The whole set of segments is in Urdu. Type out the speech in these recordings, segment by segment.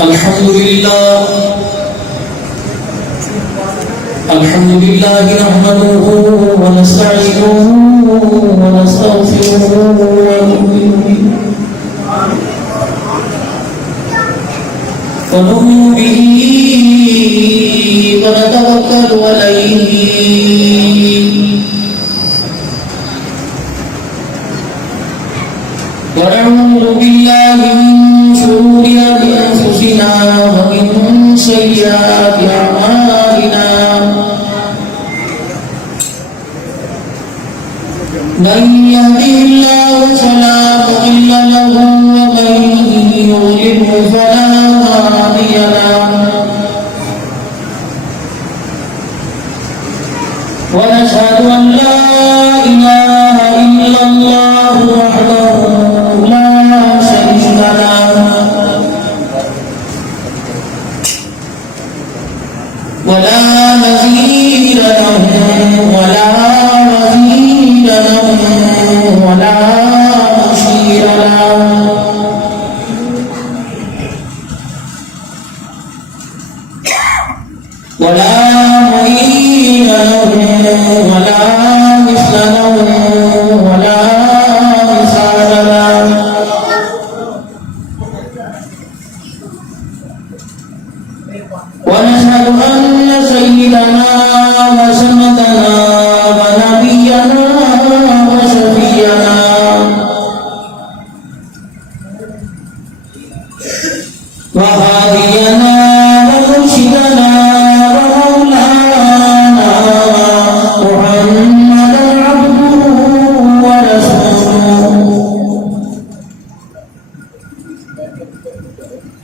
الحمد لله نحمده ونستعينه ونستغفره ونؤمن به ونتوكل عليه ونعوذ بالله من شرور أنفسنا ومن سيئات أعمالنا من يهده الله فلا مضل له ومن يضلل فلا هادي له ونشهد أن لا إله إلا الله وحده لا شريك له ولا مثيل له ولا مثيل له ولا مشير له ولا معين له ولا مثل له ولا مثال له ونشهد أن سيدنا وسندنا ونبينا وشفيعنا وهادينا ومرشدنا ومولانا محمدا عبده ورسوله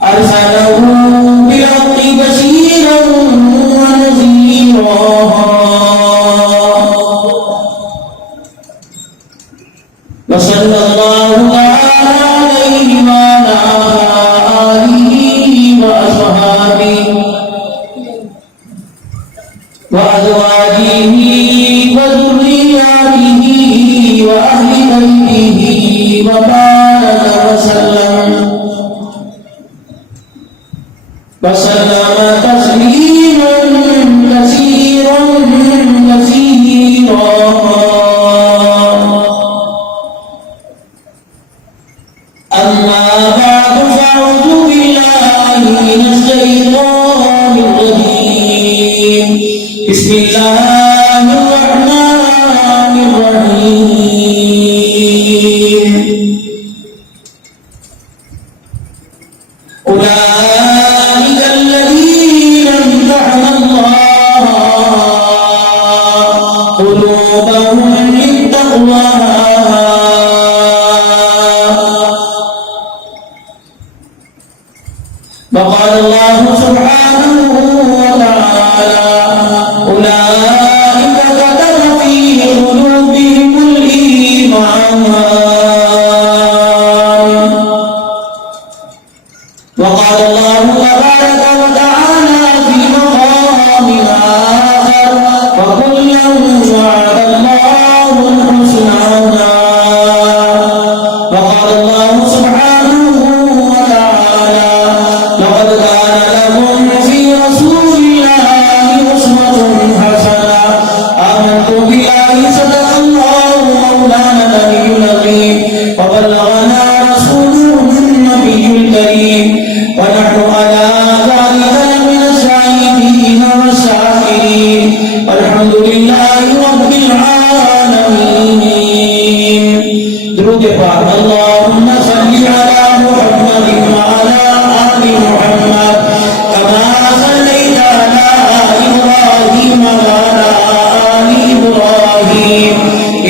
أرسله بالحق بشيرا ونذيرا وصلى الله تعالى عليه وعلى آله وأصحابه وأزواجه وذرياته وأهل بيته وبارك وسلم تسليما كثيرا كثيرا أما بعد فأعوذ بالله من الشيطان الرجيم بسم الله الرحمن الرحيم أولئك الذين امتحن الله قلوبهم للتقوى وقال الله سبحانه وتعالى أولئك كتب في قلوبهم الإيمان وقال الله تبارك وتعالى في مقام آخر وكلا وعد الله الحسنى وقال الله سبحانه وتعالى لقد كان لكم في رسول الله أسوة حسنة آمنت بالله صدق الله مولانا النبي العظيم وبلغنا رسوله النبي الكريم ونحن على ذلك من الشاهدين والشاكرين والحمد لله رب العالمين. درود پاک اللهم صل على محمد وعلى آل محمد كما صليت على إبراهيم وعلى آل إبراهيم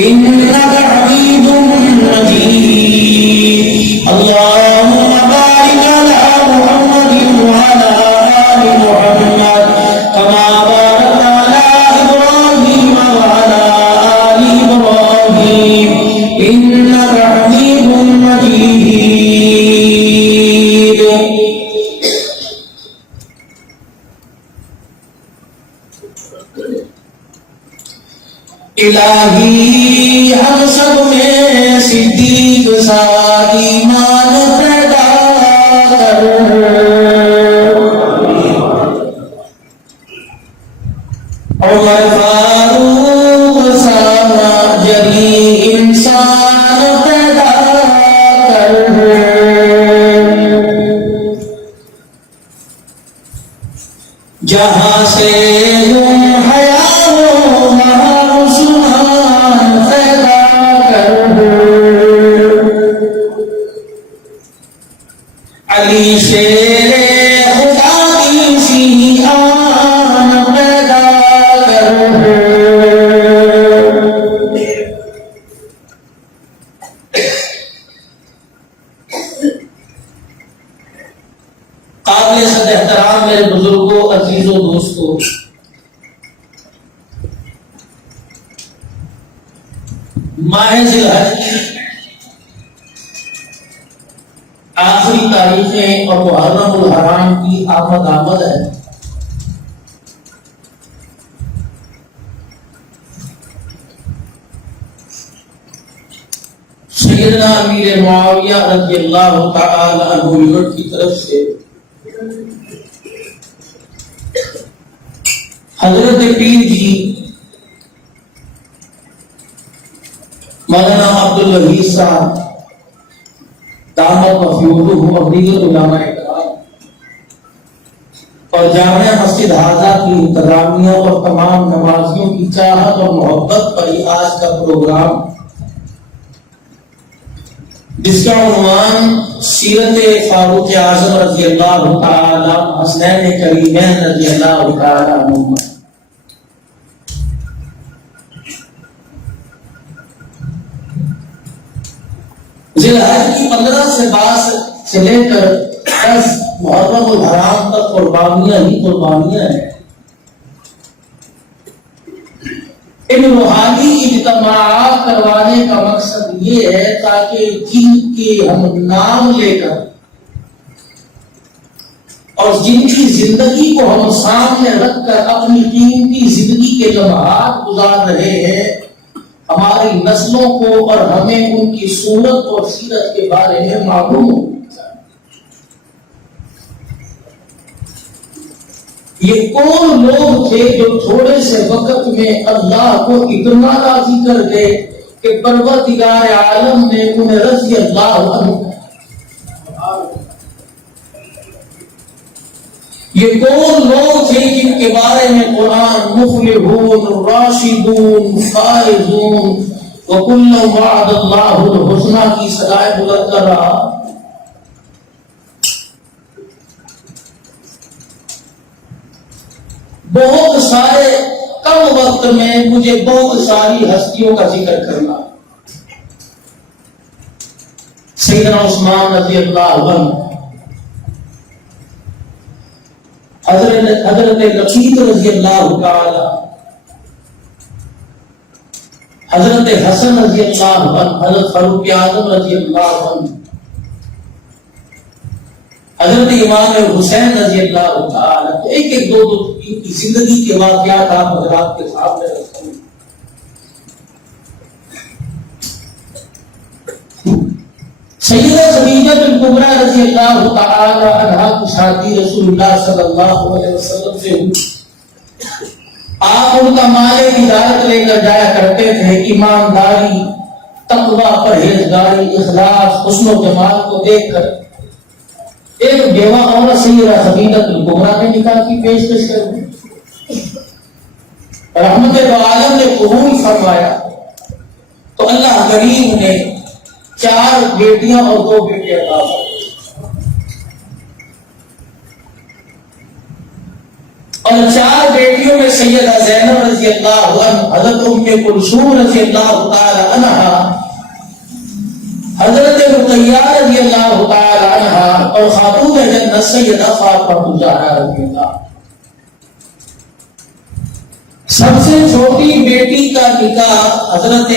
إنك حميد مجيد. اللهم بارك على محمد وعلى آل محمد كما باركت على إبراهيم وعلى آل إبراهيم إنك حميد مجيد. الہی ہم سب میں صدیق سا ایمان پیدا کر سے تم حیا ہو عثمان پیدا کر علی شیر خدا کی شیعان پیدا کر قابل صد احترام میرے بزرگوں، عزیزوں، دوستوں، ماہ ذی الحج کی آخری تاریخیں اور محرم الحرام کی آمد ہے۔ سیدنا امیر معاویہ رضی اللہ تعالی عنہ کی طرف سے حضرت پیر جی مولانا عبدالوحید صاحب دامت مفیدہ اور دیگر علماء کرام اور جامعہ مسجد حاضہ کی انتظامیہ اور تمام نمازیوں کی چاہت اور محبت پر یہ آج کا پروگرام، جس کا عنوان سیرت فاروق اعظم رضی اللہ تعالی حسنین کریمین رضی اللہ تعالی عنہما، ذی الحج کی 15 سے 22 سے لے کر 10 محرم الحرام تک قربانیاں ہی قربانیاں ہیں۔ ان روحانی اجتماعات کروانے کا مقصد یہ ہے تاکہ جن کے ہم نام لے کر اور جن کی زندگی کو ہم سامنے رکھ کر اپنی قیمتی زندگی کے لمحات گزار رہے ہیں، ہماری نسلوں کو اور ہمیں ان کی صورت اور سیرت کے بارے میں معلوم ہو۔ یہ کون لوگ تھے جو تھوڑے سے وقت میں اللہ کو اتنا راضی کر گئے کہ پروردگار عالم نے انہیں رضی اللہ عنہ۔ یہ کون لوگ تھے جن کے بارے میں قرآن مفلحون، راشدون، فائزون وَكُلًّا وَعَدَ اللَّهُ الْحُسْنَى کی صدائے بلند کر رہا۔ بہت سارے کم وقت میں مجھے بہت ساری ہستیوں کا ذکر کرنا۔ سیدنا عثمان رضی اللہ عنہ، حضرت لقیط رضی اللہ تعالی، حضرت حسن رضی اللہ عنہ، حضرت فاروق اعظم رضی اللہ عنہ، حضرت امام حسین رضی اللہ تعالی، تو ایک ایک دو ان کی زندگی کے واقعات آپ حضرات کے سامنے رکھتے ہیں۔ سیدہ خدیجہ الکبریٰ رضی اللہ تعالی عنہا کی شادی رسول اللہ صلی اللہ علیہ وسلم سے ہوئی۔ آپ ان کا مال تجارت لے کر جایا کرتے تھے۔ ایمانداری، تقوی، پرہیزگاری، اخلاص، حسن و جمال کو دیکھ کر ایک بیوہ عورت سیدہ خدیجہ الکبریٰ نے نکاح کی پیشکش کر دی۔ رحمت عالم نے قبول فرمایا تو اللہ کریم نے 4 بیٹیاں اور 2 بیٹے عطا فرمائے، اور 4 بیٹیوں میں سیدہ زینب رضی اللہ عنہ، حضرت ام کلثوم رضی اللہ تعالی عنہا، حضرت رقیہ رضی اللہ تعالی عنہا، اور خاتون جنت سیدہ فاطمہ الزہرا رضی اللہ۔ سب سے چھوٹی بیٹی کا نکاح حضرت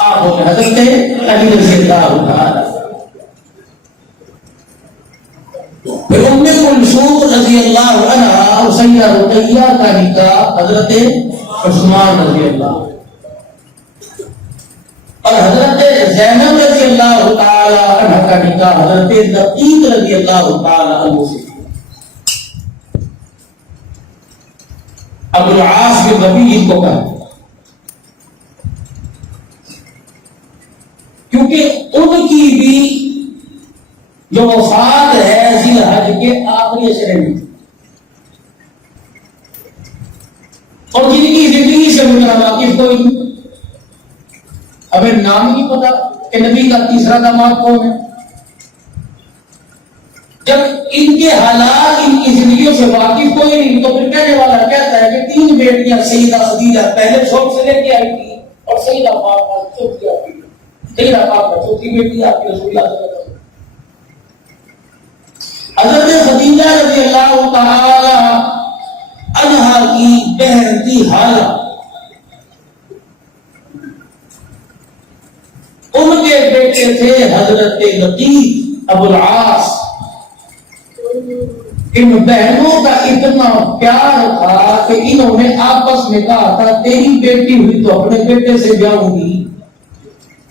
علی رضی اللہ تعالی، پھر ام کلثوم رضی اللہ عنہا اور سیدہ رقیہ کا نکاح حضرت عثمان رضی اللہ، اور حضرت زینب رضی اللہ تعالی عنہ کا نکاح حضرت لقیط رضی اللہ تعالی عنہ سے۔ ابو العاص بن ربیع کو کہا، کیونکہ ان کی بھی جو وفات ہے ذی الحج کے آخری عشرے میں، کا واقف کوئی نہیں، ہمیں نام نہیں پتا کہ نبی کا تیسرا داماد کون ہے۔ جب ان کے حالات ان کی زندگیوں سے واقف کوئی نہیں تو پھر کہنے والا کہتا ہے کہ 3 بیٹیاں سیدہ خدیجہ پہلے شوق سے لے کے آئی تھی اور سیدہ فاطمہ چوتھی آتی ہے، سیدہ فاطمہ چوتھی بیٹی آپ کے رسول اللہ صلی اللہ علیہ وسلم۔ حضرت خدیجہ رضی اللہ تعالی عنہا کی بہن تھی حالہ، ان کے بیٹے تھے حضرت لقیط ابو العاص۔ ان بہنوں کا اتنا پیار تھا کہ انہوں نے آپس میں کہا تھا تیری بیٹی ہوئی تو اپنے بیٹے سے بیاہوں گی،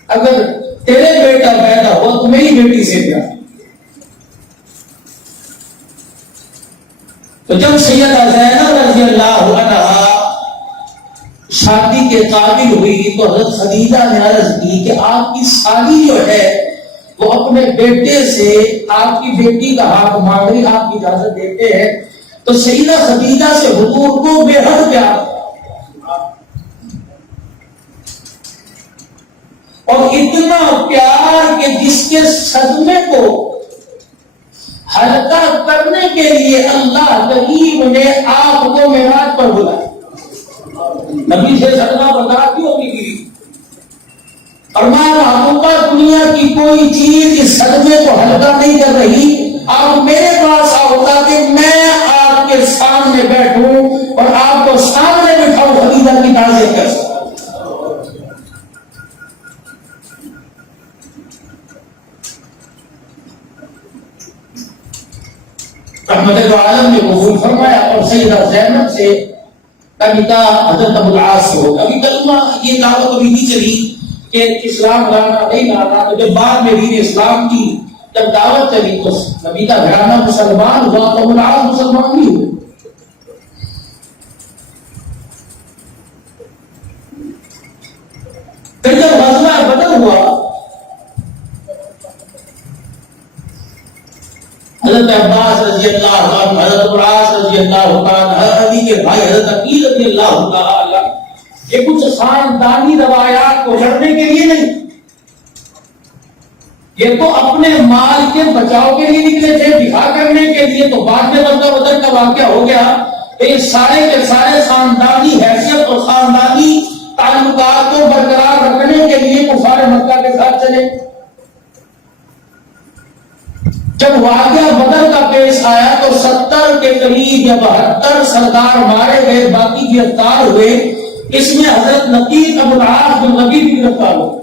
اگر تیرے بیٹا پیدا ہو تو میری بیٹی سے بیاہ۔ تو جب سیدہ زینب رضی اللہ عنہا شادی کے قابل ہوئی تو حضرت خدیجہ نے عرض کی کہ آپ کی سالی جو ہے وہ اپنے بیٹے سے آپ کی بیٹی کا حق مانگ رہی، آپ کی اجازت دیتے ہیں؟ تو سیدہ خدیجہ سے حضور کو بے حد پیار اور اتنا پیار کہ جس کے صدمے کو ہلکا کرنے کے لیے اللہ کریم نے آپ کو معراج پر بلایا۔ نبی سے صدمہ برداشت کیوں کی؟ فرمایا محبوبہ دنیا کی کوئی چیز اس صدمے کو ہلکا نہیں کر رہی، آپ میرے پاس آؤ تاکہ میں آپ کے سامنے بیٹھوں اور آپ کو سامنے بٹھاؤں، خدیجہ کی تعریف کر سکوں۔ رحمت عالم نے قبول فرمایا اور سیدہ زینب سے کا نکاح حضرت ابو العاص سے ہو۔ ابھی کلمہ یہ دعوت ابھی نہیں چلی کہ اسلام لانا نہیں لانا، تو جب بعد میں دین اسلام کی جب دعوت چلی تو نبی کا گھرانہ مسلمان ہوا تو ابو العاص مسلمان نہیں ہوئے۔ پھر جب غزوہ بدر ہوا حضرت عباس رضی اللہ عنہ، حضرت العاص رضی اللہ عنہ، علی کے بھائی حضرت عقیل رضی اللہ تعالی، یہ کچھ خاندانی روایات کو لڑنے کے لیے نہیں، یہ تو اپنے مال کے بچاؤ کے لیے نکلے تھے، دفاع کرنے کے لیے۔ تو بعد میں غزوہ بدر کا واقعہ ہو گیا کہ یہ سارے کے سارے خاندانی حیثیت اور خاندانی تعلقات کو برقرار رکھنے کے لیے کفار مکہ کے ساتھ چلے۔ جب واقعہ بدر کا پیش آیا تو 70 کے قریب یا 72 سردار مارے گئے، باقی گرفتار ہوئے۔ اس میں حضرت لقیط ابو العاص بن ربیع بھی گرفتار ہوئے،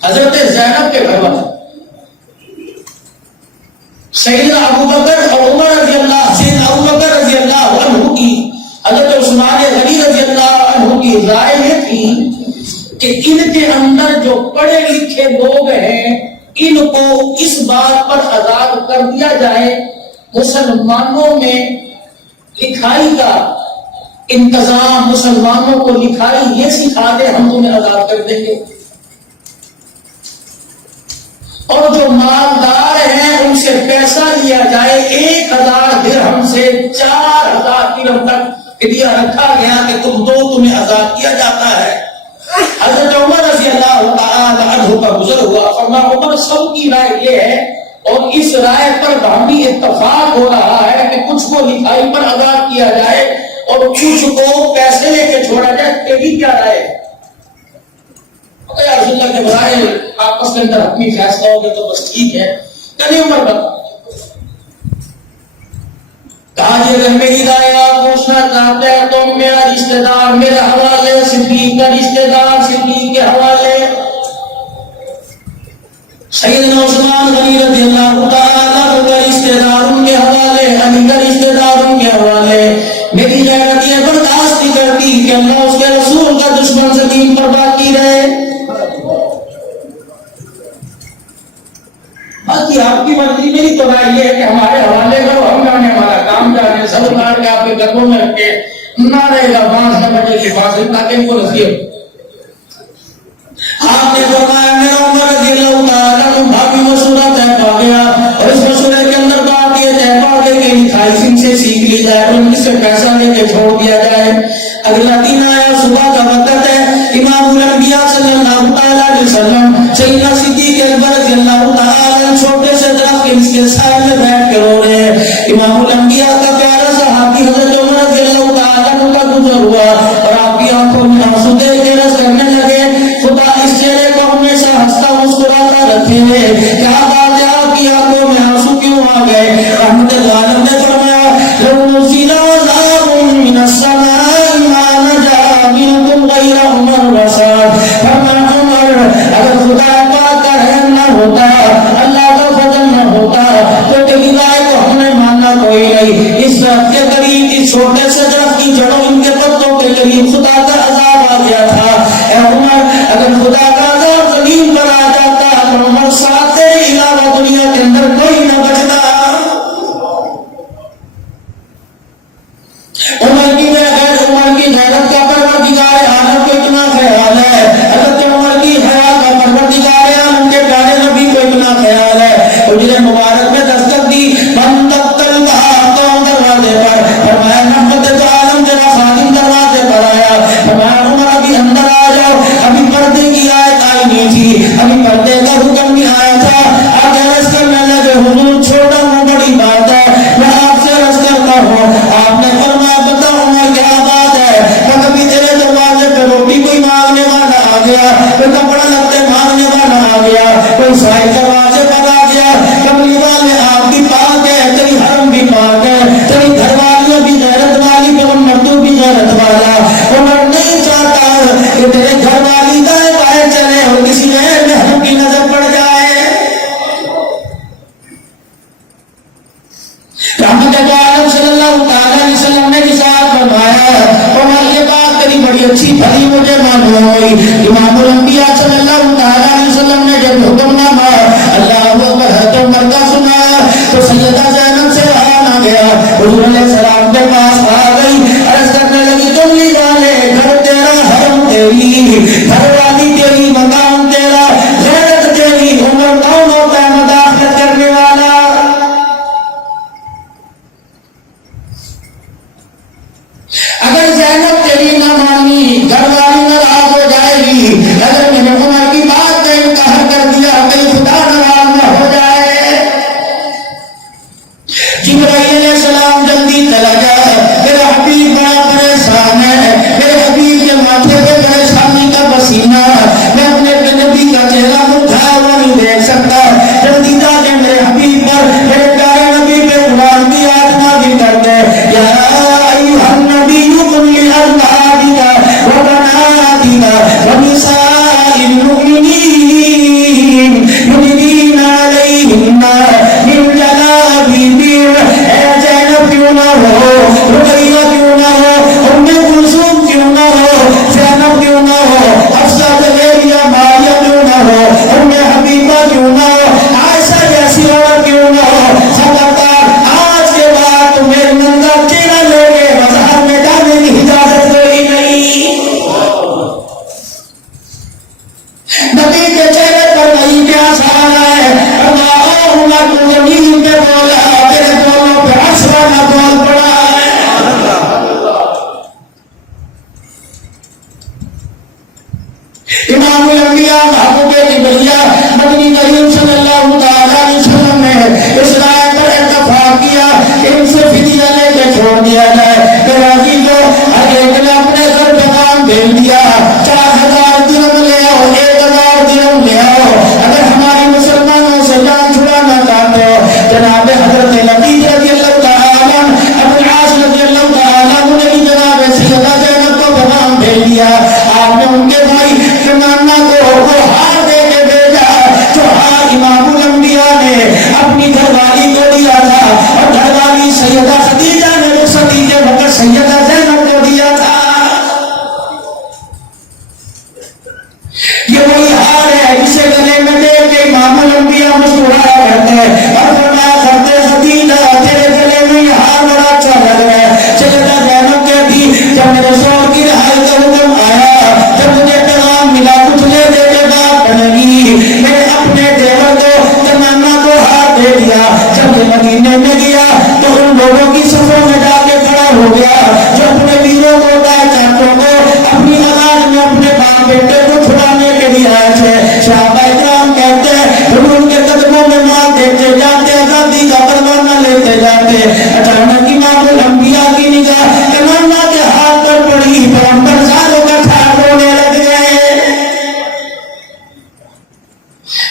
حضرت زینب کے گھر والے۔ سیدنا ابو بکر اور عمر رضی اللہ، سیدنا ابو بکر رضی اللہ عنہ کی حضرت عثمان غنی رضی اللہ عنہ کی رائے یہ تھی کہ ان کے اندر جو پڑھے لکھے لوگ ہیں ان کو اس بات پر آزاد کر دیا جائے، مسلمانوں میں لکھائی کا انتظام، مسلمانوں کو لکھائی یہ سکھا دے، ہم تمہیں آزاد کر دیں گے، اور جو مالدار ہیں ان سے پیسہ لیا جائے، 1000 درہم سے 4000 درہم تک دیا رکھا گیا کہ تم دو، تمہیں آزاد کیا جاتا ہے۔ حضرت عمر رضی اللہ تعالی عنہ کا گزر ہوا، فرمایا عمر سب کی رائے یہ ہے اور اس رائے پر باہمی اتفاق ہو رہا ہے کہ کچھ کو لکھائی پر آزاد کیا جائے اور کچھ کو پیسے لے کے چھوڑا جائے، تیری کیا رائے ہے؟ رسول اللہ کے بارے آپس کے اندر اپنی فیصلہ ہوگا تو بس ٹھیک ہے۔ کہنے عمر بتا کہا جی اگر میری رائے آپ پوچھنا چاہتے ہیں تو میرا رشتہ دار میرے حوالے، صدیق کا رشتہ دار صدیق کے حوالے، سیدنا عثمان غنی رضی اللہ تعالیٰ کا رشتہ دار ان کے حوالے، علی کا رشتہ دار ان کے حوالے۔ میری غیرت یہ برداشت نہیں کرتی کہ اللہ اس کے رسول کا دشمن سے دین پر باقی رہے۔ باقی آپ کی مرضی، میری تو رائے یہ ہے کہ ہمارے حوالے کرو، ہم جانے ہمارا کام جانے، سب کاٹ کے آپ کے گھروں میں رکھ کے نہ رہے گا بانس نہ بچے کی بانس، تاکہ ان کو نصیحت۔ آپ نے فرمایا میرا عمر رضی اللہ تعالیٰ عنہ بھابی مشورہ طے پا گیا اور اس مشورے کے اندر بات یہ طے پا گئی کہ لکھائی سے سیکھ لی جائے اور ان سے پیسہ لے کے چھوڑ دیا جائے۔ اس کے سائے میں بیٹھ کے رو رہے ہیں. امام الانبیاء کا پیارا صحابی حضرت عمر رضی اللہ تعالیٰ عنہ کا گزر ہوا اور آپ کی آنکھوں میں آنسو دیکھ کے رس کرنے لگے. خدا اس چہرے کو ہمیشہ ہنستا مسکراتا رکھے. کیا بات ہے آپ کی آنکھوں میں آنسو کیوں آ گئے؟ رحمت العالم نے فرمایا لو نزل عذاب من السماء ما نجا منكم غیر عمر رسال. فرمایا عمر اگر خدا پاک کا رحم نہ ہوتا اللہ کا فضل نہ ہوتا تو تیری رائے کو ہم نے ماننا کوئی نہیں. اس درخت کے قریب اس چھوٹے سے درخت کی جڑوں ان کے پتوں کے قریب خدا کا عذاب آ گیا تھا. اے عمر اگر خدا کا عذاب زمین پر آ جاتا تو عمر ساتھ تیرے علاوہ دنیا کے اندر کوئی نہ بچتا. عمر کی غیرت کا پروردگار عالم کو اتنا خیال ہے. حضرت عمر کی حیا کا پروردگار عالم کے پیارے نبی کو اتنا خیال ہے. حجرے مبارک میں دستک دی بند تل کہا تو دروازے پر فرمایا رحمت عالم تیرا خادم دروازے پر آیا. فرمایا عمر ابھی اندر آ جاؤ. ابھی پردے کی آیت آئی نہیں تھی, ابھی پردے کا حکم نہیں آیا تھا. آگے رس کرنے لگے حضور چھوٹا ہوں بڑی بات ہے میں آپ سے رس کرتا ہوں. آپ نے فرمایا بتا عمر کیا بات ہے؟ کبھی تیرے دروازے پہ روٹی کوئی مانگنے والا آ گیا, کوئی کپڑا لگتے مانگنے والا آ گیا, کوئی سائے دروازے پر آ گیا. کملی والے آپ بھی پاک ہے, تیری حرم بھی پاک ہے, تیری گھر والیاں بھی غیرت والی, پیغمبر تو بھی غیرت والا. عمر نہیں چاہتا کہ تیرے گھر والی دائیں بائیں چلے اور کسی غیر محرم کی نظر پڑ جائے. رحمت عالم صلی اللہ تعالی علیہ وسلم نے ارشاد فرمایا عمر یہ بات تیری بڑی اچھی بھلی مجھے معلوم ہوئی. امام الانبیاء صلی اللہ تعالی علیہ وسلم نے جب حکم نامہ اللہ اکبر حضرت عمر کا سنا تو سیدہ زینب سے رہا نہ گیا. حضور علیہ السلام کے پاس آ گئی, عرض کرنے لگی کملی والے گھر تیرا, حرم تیری, گھر والی تیری, مقام تیرا, غیرت تیری, عمر کون ہوتا ہے مداخلت کرنے والا؟ اگر زینب تیری نہ مانی گھر والی ناراض ہو جائے گی. اگر میں نے عمر کی بات کا انکار کر دیا کہیں خدا ناراض نہ ہو جائے. جبرائیل علیہ السلام جلدی چلا جائے, میرا حبیب بڑا پریشان ہے, میرے حبیب کے ماتھے پہ پریشانی کا پسینہ, میں اپنے نبی کا چہرہ اٹھایا ہوا نہیں دیکھ سکتا. جلدی جا کے میرے حبیب پر, میرے پیارے نبی پہ قرآن کی آیت نازل کر دے. یا ایھا النبی قل لازواجک وبناتک ونساء المؤمنین یدنین علیہن من جلابیبہن. اے زینب کیوں نہ ہو, رقیہ کیوں نہ ہو, ام کلثوم کیوں نہ ہو, زینب کیوں نہ ہو, حفصہ زلیخا ماریہ کیوں نہ ہو, ام حبیبہ کیوں نہ ہو, عائشہ جیسی عورت کیوں نہ ہو. خبردار آج کے بعد تمہیں ننگا چہرہ لے کے بازار میں جانے کی اجازت کوئی نہیں. نبی کے چہرے پر نہیں کیا سہارا ہے. اللہم تو زمین پہ بولا, تیرے بولوں پہ عرش والا بول پڑا ہے. امام الانبیاء محبوب جبریہ مدنی کریم صلی اللہ تعالی علیہ وسلم نے اس رائے پر اتفاق کیا کہ ان سے فدیہ لے کے چھوڑ دیا جائے. میرا عزیزو ہر ایک نے اپنے گھر پیغام بھیج دیا, 4000 درہم لے آؤ, 1000 درہم لے آؤ. اگر ہمارے مسلمانوں سے جان چھڑانا چاہتے ہو, جناب حضرت لبید رضی اللہ تعالی عنہ, ابو العاص رضی اللہ تعالی عنہ نے بھی جناب سیدہ زینب کو پیغام بھیج دیا. آپ نے ان کے بھائی کنانا کو وہ ہار دے کے بھیجا جو ہار امام الانبیاء نے اپنی گھر والی کو دیا تھا, اور گھر والی سیدہ خدیجہ نے رخصتی کے وقت سیدہ زینب کو دیا تھا. یہ وہی ہار ہے جسے گلے میں دے کے امام الانبیاء مسکرایا کرتے ہیں اور فرمایا کرتے خدیجہ تیرے گلے میں یہ ہار بڑا اچھا لگ رہا ہے. سیدہ زینب کہتی جب میرے شوہر کی رہائی کا حکم آیا, جب مجھے پیغام ملا کچھ لے دے کے بات بنے گی, میں نے اپنے دیور کو تمنا کو ہاتھ دے دیا. جب یہ مدینے میں گیا تو ان لوگوں کی صفوں میں جا کے کھڑا ہو گیا جو اپنے ویروں کو, چاچوں کو اپنی آواز میں اپنے باپ بیٹے کو چھڑانے کے لیے آئے تھے. صحابہ کرام کہتے ہیں حضور کے قدموں میں مار دیتے جاتے شادی کا پروانہ لیتے جاتے، اچانک امام الانبیاء کی نگاہ تمنا کے ہاتھ پر پڑی، پیغمبر سالوں کا ٹھاٹ رونے لگ گئے۔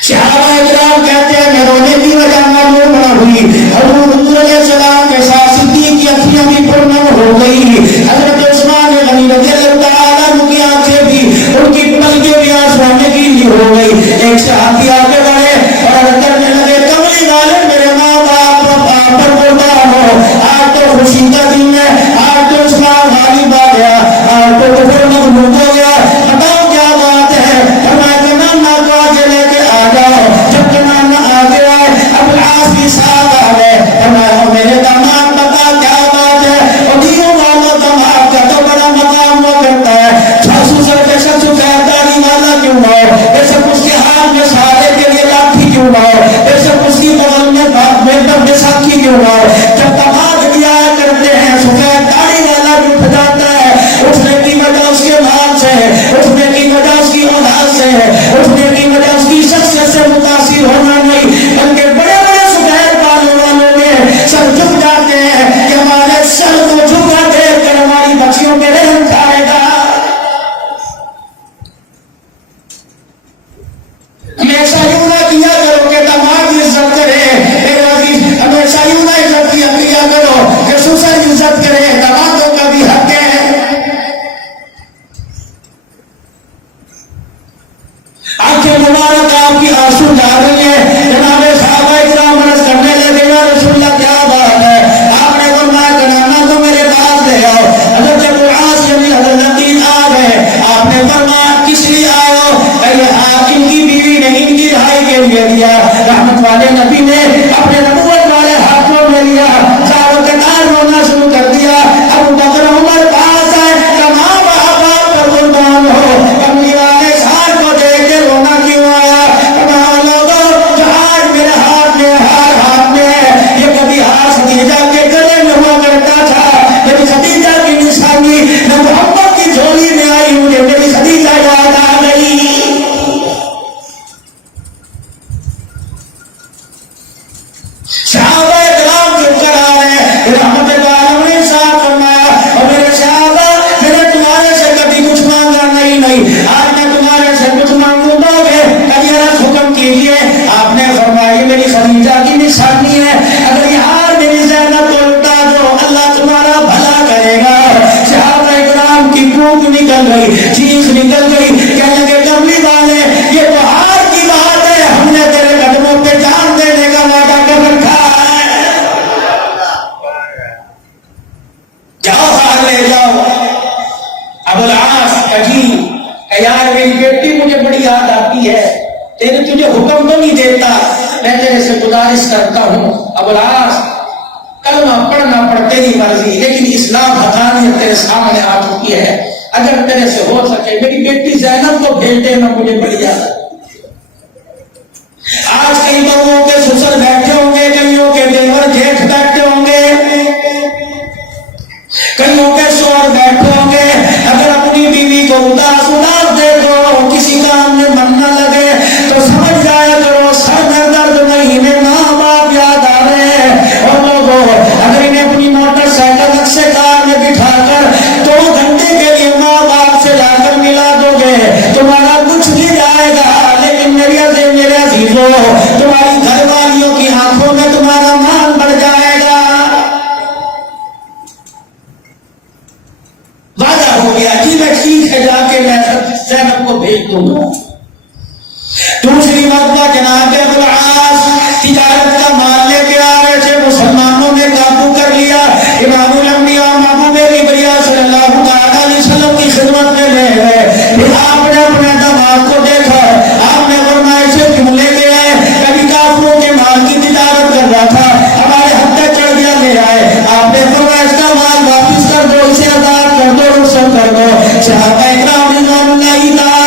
صحابہ اکرام کہتے ہیں کہ رونے کی وجہ معلوم نہ ہوئی، حضور علیہ السلام کے ساتھ صدیق کی اکھیاں بھی پرنم ہو گئی، حضرت عثمان غنی رضی اللہ تعالیٰ عنہ کی آنکھیں بھی، ان کی پلکیں بھی آنسوؤں میں گیلی ہو گئی۔ ایک صحابی آگے بڑھے اور عرض کرنے لگے، کملی والے میرے ماں باپ پر قربان ہو، آج تو خوشی کا دن ہے، آج تو اسلام غالب آ گیا، آج تو کفر مغلوب ہو گیا، بتاؤ کیا بات ہے؟ فرمایا کہ نانا کو آگے لے کے آ جاؤ۔ جب کہ نانا آگے آئے، ابو العاص بھی ساتھ آ گئے، فرمایا میرے داماد بتا کیا بات ہے؟ اور دیوں والا داماد کا تو بڑا مقام ہوا کرتا ہے، چھاسو سر کے شخص داری والا کیوں نہ ہو، بے شک اس کے ہاتھ میں سہارے کے لیے لاٹھی کیوں نہ ہو، بے شک اس کی بغل میں بیساکھی کیوں نہ ہو، جب داماد بھی آیا کرتے ہیں سفید داڑھی والا بھی اٹھ جاتا ہے، اٹھنے کی وجہ اس کے مال سے ہے، اٹھنے کی وجہ اس کی اولاد سے ہے، اٹھنے کی وجہ اس کی شخصیت سے متاثر ہونا نہیں، بلکہ بڑے بڑے سفید بالوں والوں میں سر جھک جاتے ہیں کہ ہمارے سر کو جھکا دیکھ کر ہماری بچیوں کے رحم کھائے گا۔ ہمیشہ یوں نہ کیا کرو کہ داماد کی عزت کرے، ہمیشہ یوں نہ عزت کیا کرو کہ سسر عزت کرے، دامادوں کا بھی حق ہے۔ آنکھیں مبارک آپ کی آنسو جا رہی ہیں، جناب صحابہ اکرام عرض کرنے لگے، یا رسول اللہ کیا بات ہے؟ آپ نے فرمایا کہ نانا کو میرے پاس لے آؤ۔ حضرت ابو العاص یعنی حضرت لقین آ گئے، آپ نے فرمایا کس لیے آئے ہو؟ ان کی بیوی نے ان کی رہائی کے لیے لیا، رحمت والے نبی نے اپنے نبوت والے ہاتھوں میں لیا، چاروں کے نار رونا شروع کر دیا۔ ابو بکر عمر پاس آئے، تمام آباد پر قربان ہو، کملی والے سار کو دیکھ کے رونا کیوں آیا؟ تمام لوگوں جو آج میرے ہاتھ میں ہاتھ میں ہے، یہ کبھی ہاتھ خدیجہ کے گلے میں ہوا کرتا تھا، میری خدیجہ کی نشانی میں محمد کی جھولی میں آئی ہوں، میری خدیجہ یاد آ گئی۔ صحابہ اکرام چپ کر آ رہے ہیں، رحمت عالم نے ساتھ فرمایا، اور میرے صحابہ میں نے تمہارے سے کبھی کچھ مانگا نہیں، آج میں تمہارے سے کچھ مانگوں گے، کبھی حکم کیجیے۔ آپ نے فرمایا یہ میری خدیجہ کی نشانی ہے، اگر یہ ہار میری زینب کو لٹا دو اللہ تمہارا بھلا کرے گا۔ صحابہ اکرام کی کوک نکل گئی، چیخ نکل گئی، کہنے لگے کملی والے یہ تو ہار کی بات ہے، ہم نے تیرے قدموں پہ جان دینے کا وعدہ کر رکھا ہے، جاؤ ہار لے جاؤ۔ ابو العاص عجیب کہ یار میری بیٹی مجھے بڑی یاد آتی ہے، تجھے حکم تو نہیں دیتا، میں تیرے سے گزارش کرتا ہوں ابو العاص کلمہ پڑھنا پڑھ تیری مرضی، لیکن اسلام حقانیت تیرے سامنے آ چکی ہے، اگر تیرے سے ہو سکے میری بیٹی زینب کو بھیج دینا، مجھے بڑی یاد ہے۔ آج کئی لوگوں کے سسر بیٹھے ہوں گے، کئیوں کے دیور جیٹھ بیٹھے ہوں گے، کئیوں کے شوہر بیٹھے ہوں گے، اگر اپنی بیوی کو اداس دیکھو، کسی کام میں من نہ لگے تو سمجھ جایا کرو سر میں درد نہیں، انہیں ماں باپ یاد آ رہے ہیں۔ اور لوگوں اگر انہیں اپنی موٹر سائیکل نقشے کار میں بٹھا کر 2 گھنٹے کے لیے ماں باپ سے لا کر ملا دو گے تمہارا کچھ نہیں جائے گا، لیکن میرے عزیزوں تمہاری گھر والیوں کی آنکھوں میں تمہارا مان بڑھ جائے گا۔ وعدہ ہو گیا جی میں ٹھیک ہے، جا کے میں زینب کو بھیج دوں گا۔ دوسری مرتبہ جناب ابو العاص تجارت کا مال لے کے آ رہے تھے، مسلمانوں نے قابو کر لیا، امام الانبیاء محمد بریہ صلی اللہ علیہ وسلم کی خدمت میں لے گئے، پھر آپ نے اپنے داماد کو دیکھا، آپ نے فرمایا اسے کیوں لے کے آئے؟ کبھی کافروں کے مال کی تجارت کر رہا تھا، ہمارے ہاتھ پہ چڑھ گیا، لے آئے۔ آپ نے فرمایا اس کا مال واپس کر دو، اسے آزاد کر دو، رخصت کر دو۔ صحابہ اکرام رضوان اللہ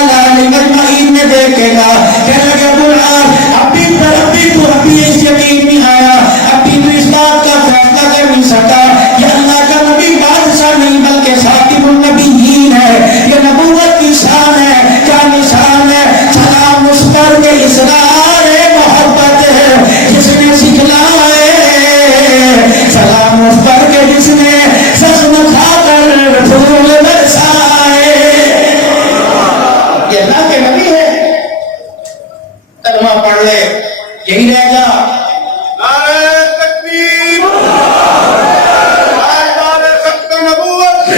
تعالی علیہم اجمعین نے دیکھے گا، کہنے لگے ابو العاص ابھی اس یقین نہیں آیا، ابھی تو اس بات کا فیصلہ کر نہیں سکا کہ اللہ کا نبی بادشاہ نہیں بلکہ خاتم النبیین ہے، یہ نبوت کی شان ہے، کیا نشان ہے؟ سلام اس پر کے اصرار محبت ہے جس نے سکھلایا یہی رہ جا. نعرہ تکبیر، نعرہ ختم نبوت،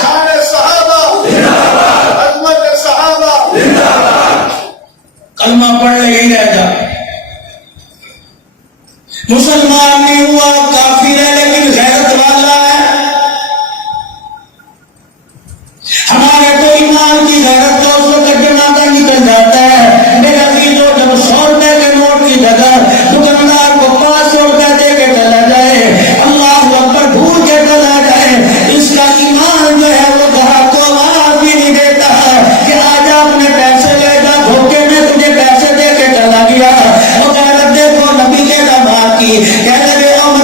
شان صحابہ، عظمت صحابہ. کلمہ پڑھ لے، یہی رہ جا. مسلمان نہیں ہوا، کافر ہے لیکن غیرت والا ہے. ہمارے تو ایمان کی غیرت کا اس وقت جمع کر نکل جاتا ہے. میرے عزیزوں، جب 100 روپے کے نوٹ کی جگہ دکاندار کو 500 روپے دے کے چلا جائے، اللہ اکبر بھول کے چلا جائے، اس کا ایمان جو ہے وہ گاہک کو آواز بھی نہیں دیتا کہ آج اپنے پیسے لے جا، دھوکے میں تجھے پیسے دے کے چلا گیا. اور غیرت دیکھو نبی کے دماغ کی، کہہ لگے او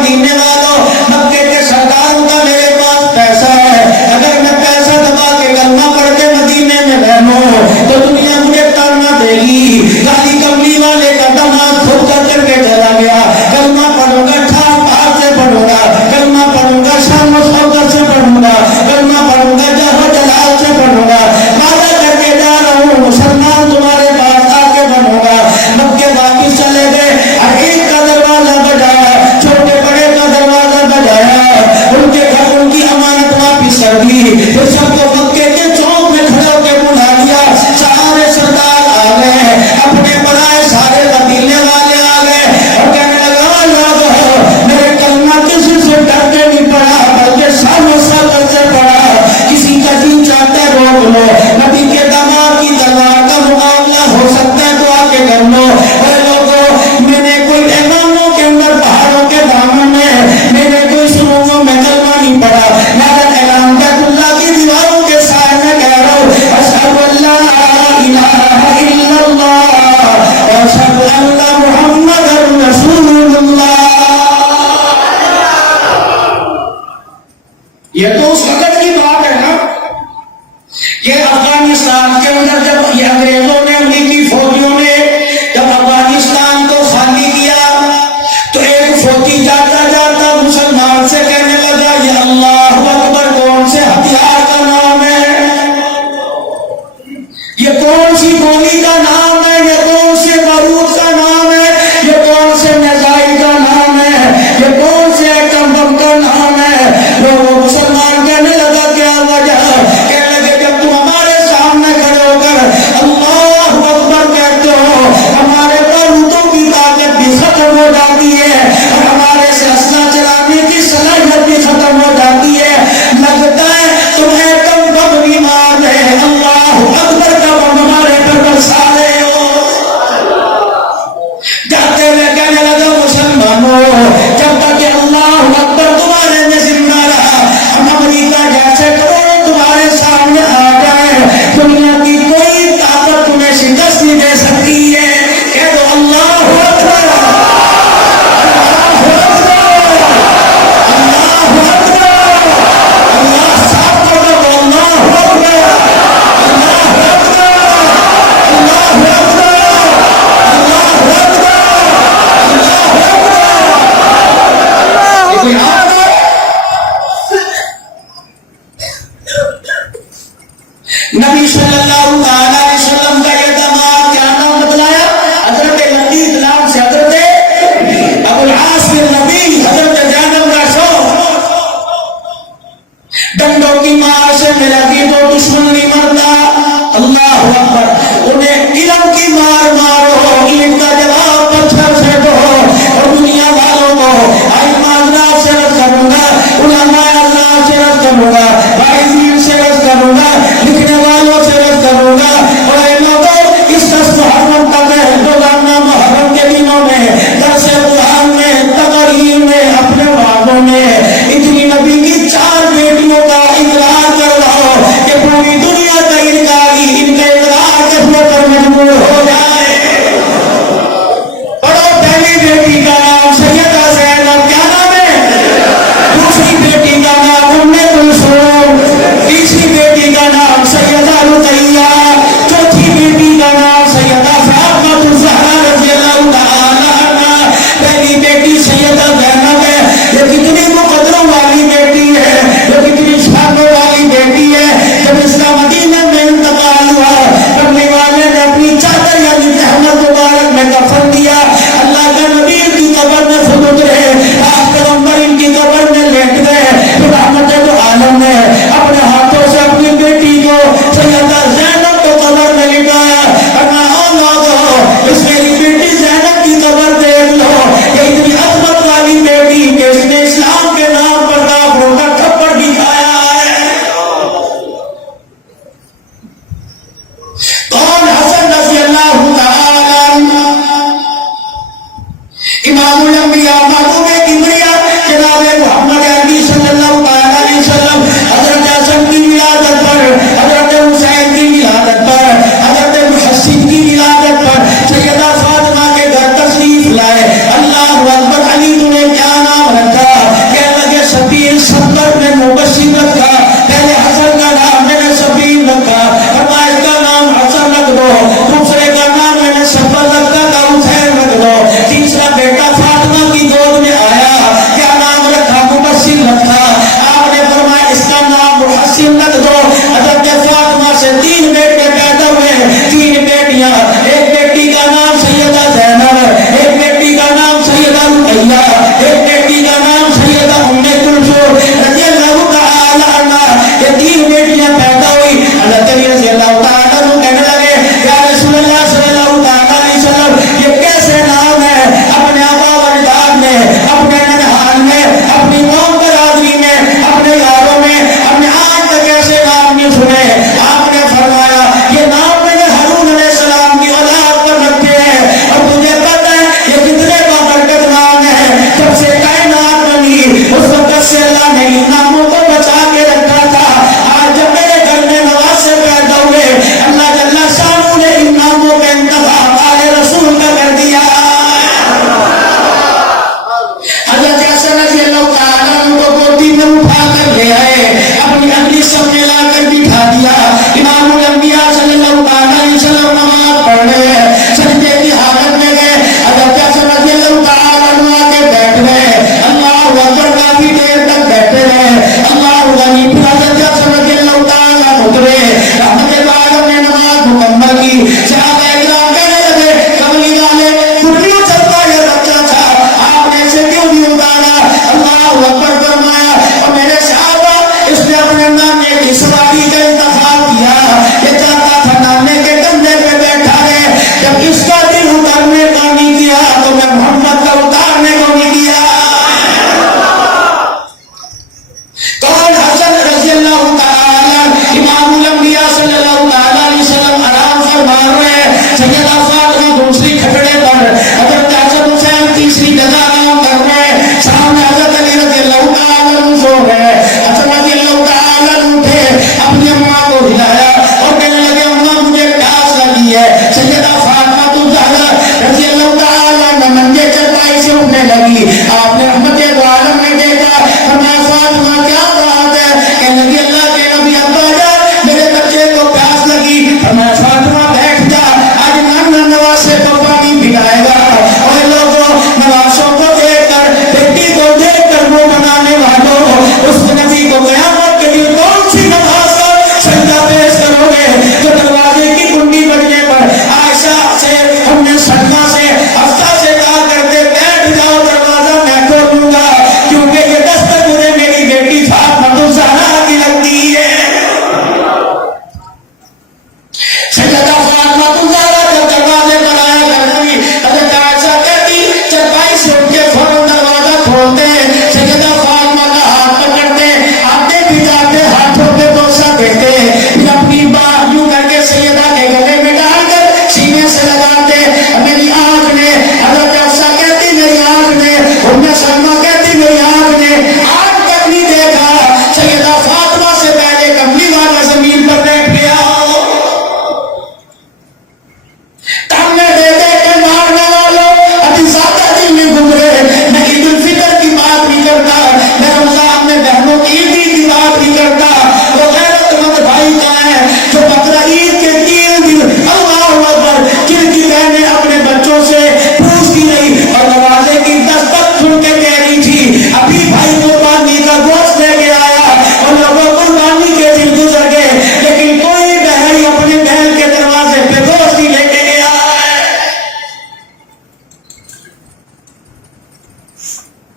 قبر میں خود اترے، آپ پیغمبر ان کی قبر میں لیٹ گئے، پھر رحمت دو عالم نے اپنے ہاتھوں سے اپنی بیٹی کو سیدہ زینب کو قبر میں لٹایا، اس میری بیٹی زینب کی قبر دیکھ لو، یہ اتنی عظمت والی بیٹی کہ اس نے اسلام کے نام پر کافروں کا تھپڑ بھی کھایا ہے۔ کون؟ حسن رضی اللہ تعالی عنہ، امام الانبیاء، محبوب کبریا جناب محمد عربی صلی اللہ علیہ وسلم، حضرت حسن کی ولادت پر، حضرت حسین کی ولادت پر، حضرت محسن کی ولادت پر سیدہ فاطمہ کے گھر تشریف لائے۔ اللہ اکبر، علی نے کیا نام رکھا؟ کہنے لگے سبیل، سبر میں مبشر رکھا، پہلے حسن کا نام میں نے سبیل رکھا، فرمایا اس کا نام حسن رکھ دو، دوسرے کا نام میں نے سبر رکھا تھا حسین رکھ دو، تیسرا بیٹا فاطمہ کی گود میں آیا، کیا نام رکھا؟ مبشر رکھا، آپ نے فرمایا اس کا نام محسن رکھ دو۔ حضرت فاطمہ سے 3 بیٹے پیدا ہوئے، 3 بیٹیاں، ایک بیٹی کا نام سیدہ زینب، ایک بیٹی کا نام سیدہ رقیہ، ایک بیٹی کا نام سیدہ ام کلثوم رضی اللہ تعالی عنہا۔ یہ 3 بیٹیاں پیدا ہوئی، حضرت علی رضی اللہ تعالی عنہ کہنے لگے یا رسول اللہ صلی اللہ تعالی علیہ وسلم یہ کیسے نام ہے؟ اپنے آپ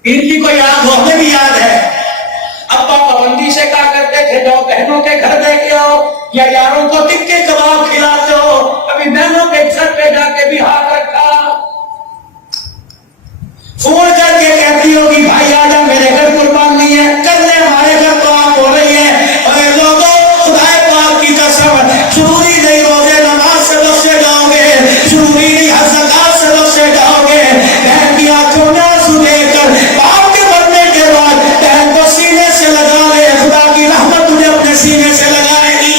ان کی کو یاد ہو، ہمیں بھی یاد ہے ابا پابندی سے کہا کرتے تھے جاؤ بہنوں کے گھر دے کے آؤ یا یاروں کو ٹکے کباب کھلاتے ہو، ابھی بہنوں کے گھر پہ جا کے بھی ہاتھ رکھا، فون کر کے کہتی ہوگی بھائی آجا میرے گھر قربانی ہے، کر لیں ہمارے گھر تو آپ ہو رہی ہے، اور لوگوں خدا پاک کی قسم ضروری نہیں روزے نماز سے بخشے جاؤ گے، ضروری نہیں حج زکات سے بخشے جاؤ گے، بہن کی آنکھوں میں آنسو دیکھ کر باپ کے مرنے کے بعد بہن کو سینے سے لگا لے، خدا کی رحمت تجھے اپنے سینے سے لگائے گی۔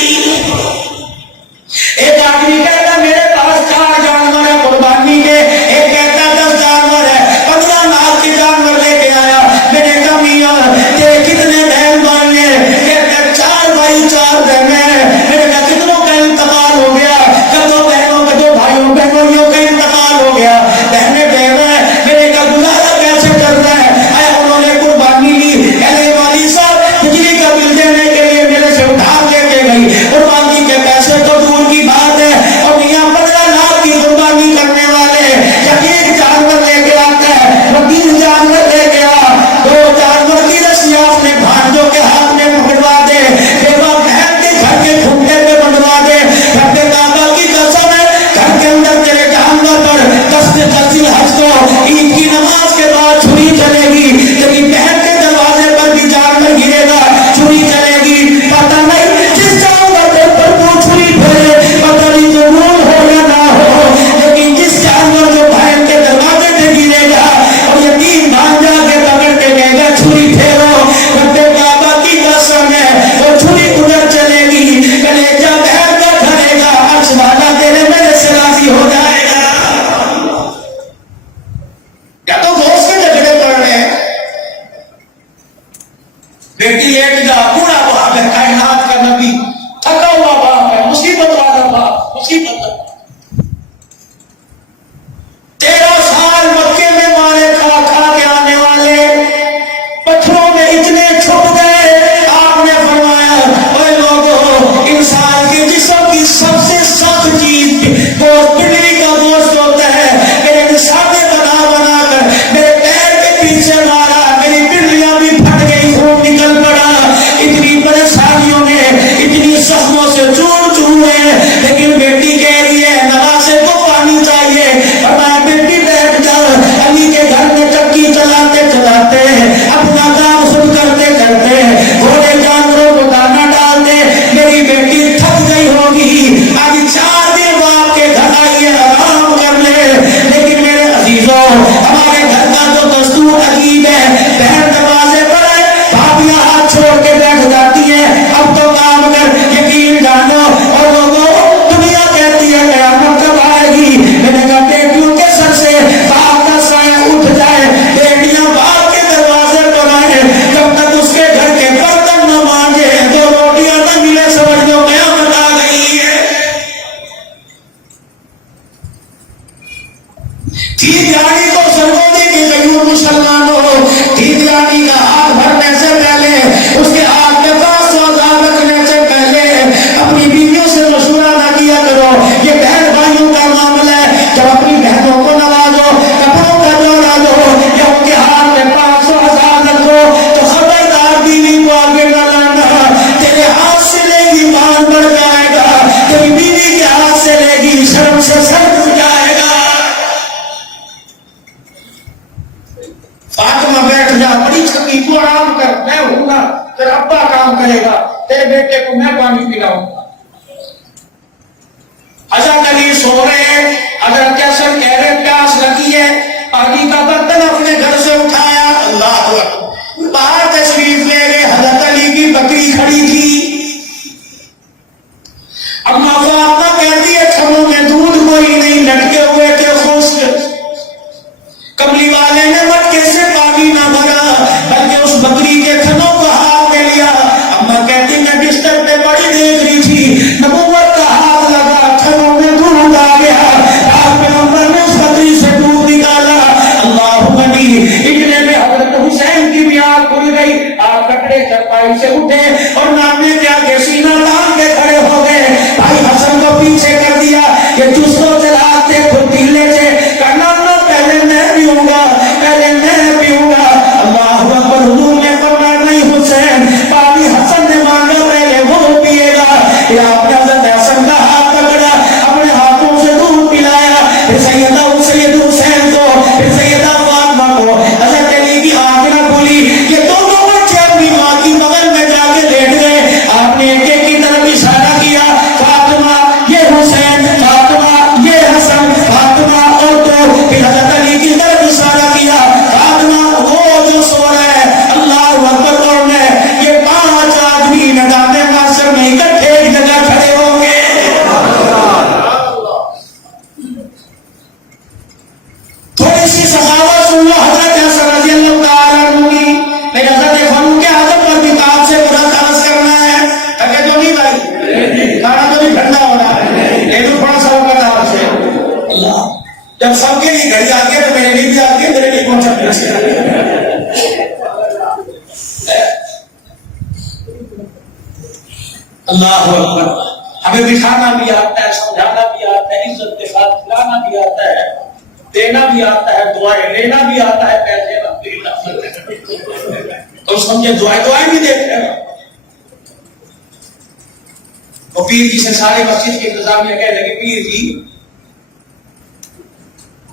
ایک آدمی کہتا میرے پاس 4 جانور ہے قربانی کے، ایک کہتا 10 جانور ہے، 15 نال کے جانور لے کے آیا، میں نے کہا میاں تیرے کتنے بہن بھائی ہیں؟ کہتا 4 بھائی 4 بہنیں، میں نے کہا کتنوں کا انتقال ہو گیا؟ کدو بہنوں کدو بھائیوں بہنوں کا انتقال ہو گیا، بہنیں بہنیں، میں نے کہا گزارا کیسے کرنا ہے؟ اے انہوں نے قربانی لی، کہنے والی صاحب بجلی کا بل دینے کے لیے میرے سے ادھار لے کے گئی، قربانی کے پیسے تو دور کی بات ہے، اور میاں 15 لاکھ کی قربانی کرنے والے جب ایک جانور لے کے آتا ہے وہ 3 جانور لے کے آ، 2 جانور کی رسیاں اپنے بھانجوں کے ہاتھ میں پکڑوا دے، بیوہ بہن کے گھر کے کھمٹے پہ بندھوا دے، گھر کے کعبہ کی قسم ہے گھر کے اندر تیرے جانور پر دست حج کو عید کی نماز کے بعد چھری چلے گی، تیری بہن کے دروازے پر بھی جانور گرے گا، چھری چلے گی، پتہ نہیں جس جانور کے پر وہ چھری پھیرے پتہ نہیں ضرور ہو یا نہ ہو، لیکن جس جانور جو بہن کے دروازے پہ گرے گا اور یتیم بھانجا کے پکڑ کے کہے گا چھری پھیرو، رب کعبہ کی قسم ہے وہ چھری ادھر چلے گی، کلیجہ بہن کا بھرے گا، عرش والا تیرے میرے سے راضی ہو جائے گا۔ کیا تو گوشت کے جھگڑے پڑ رہے ہیں؟ بیٹی لیٹ جا، پورا باپ ہے کائنات کا نبی، تھکا ہوا باپ ہے، مصیبت والا باپ، مصیبت ہے۔ 13 سال مکے میں مارے کھا کھا کے آنے والے پتھروں میں اتنے چھپ گئے، آپ نے فرمایا اے لوگوں انسان کے جسم کی سب سے سخت چیز گوشت بلی کا گوشت ہوتا ہے، میرے نشانے بنا بنا کر میرے پیر کے پیچھے مارا، میری بلیاں بھی پھٹ گئی، خون نکل پڑا، اتنی پریشانیوں میں اتنی زخموں سے چور چوئے، لیکن بیٹی کہہ رہی ہے نوازے کو پانی چاہیے، فرمایا بیٹی بیٹھ جا، علی کے گھر میں چکی چلاتے چلاتے اپنا کام خود کرتے کرتے گھوڑے جانوروں کو دانا ڈالتے، میری بیٹی تھک گئی ہوگی، آج 4 دن باپ کے گھر آئیے آرام کر لے، لیکن میرے عزیزوں ہمارے گھر کا تو دستور عجیب ہے، بہن دروازے پر ہے، بھابیاں ہاتھ چھوڑ کے بیٹھ جاتی ہیں، اب تو کام کر، یقین جانو، اور لوگوں دنیا کہتی ہے قیامت کب آئے گی، میں نے کہا بیٹیوں کے سر سے باپ کا سایہ اٹھ جائے، بیٹیاں باپ کے دروازے پر آئے، جب تک اس کے گھر کے برتن نہ مانجے 2 روٹیاں نہ ملے، سمجھ لو قیامت آ گئی ہے۔ ٹھیک جانی کو سرگودے کے غیور مسلمانوں، ٹھیک جانی کا ہاتھ بھرنے سے پہلے، اس کے ہاتھ کے پاس سوزا رکھنے سے پہلے اپنی بیویوں سے مشورہ نہ کیا کرو، یہ بہن بھائیوں کا معاملہ ہے، جب اپنی بہنوں کو نوازو، کپڑوں کا جوڑا دو یا ان کے ہاتھ میں 500,000 رکھو، تو خبردار بیوی کو آگے نہ لانا، تیرے ہاتھ سے لے گی مان بڑھ جائے گا، تیری بیوی کے ہاتھ سے لے گی شرم سے سر اٹھ جائے گا۔ فاطمہ بیٹھ جا، بڑی چھکی، تو آرام کر، میں ہوں نا، تیرا ابا کام کرے گا، تیرے بیٹے کو میں پانی پلاؤں گا۔ حضرت علی سو رہے ہیں، حضرت حسن کہہ رہے پیاس لگی ہے، پانی کا برتن اپنے گھر سے اٹھایا، اللہ اکبر، باہر تشریف لے گئے، حضرت علی کی بکری کھڑی تھی، اما فاطمہ کہتی ہے تھنوں میں دودھ کوئی نہیں، لٹکے ہوئے تھے خشک، کملی والے نے مٹکے سے پانی نہ بھرا بلکہ اس بکری کے تھنوں کو ہاتھ میں لیا، اما کہتی میں بستر پہ پڑی دیکھ رہی تھی، نبوت کا ہاتھ لگا، تھنوں میں دودھ آ گیا، آپ پیغمبر نے اس بکری سے دودھ نکالا، اللہ غنی، اتنے میں حضرت حسین کی بھی آنکھ کھل گئی، آپ کپڑے چرپائی سے اٹھے اور نامے کے آگے سینہ تان کے کھڑے ہو گئے، بھائی حسن کو پیچھے کر دیا، یہ چستوں چلاتے پھرتیلے سے، کرنا پہلے میں پیوں گا، پہلے میں پیوں گا، اللہ اکبر. ہمیں بٹھانا بھی آتا ہے, سمجھانا بھی آتا ہے, عزت کے ساتھ کھلانا بھی آتا ہے, دینا بھی آتا ہے, دعائیں لینا بھی آتا ہے, پیسے تو سمجھے دعائیں بھی دیتے ہیں. وہ پیر جی سے سارے مسجد کے انتظامیہ کہنے لگے, پیر جی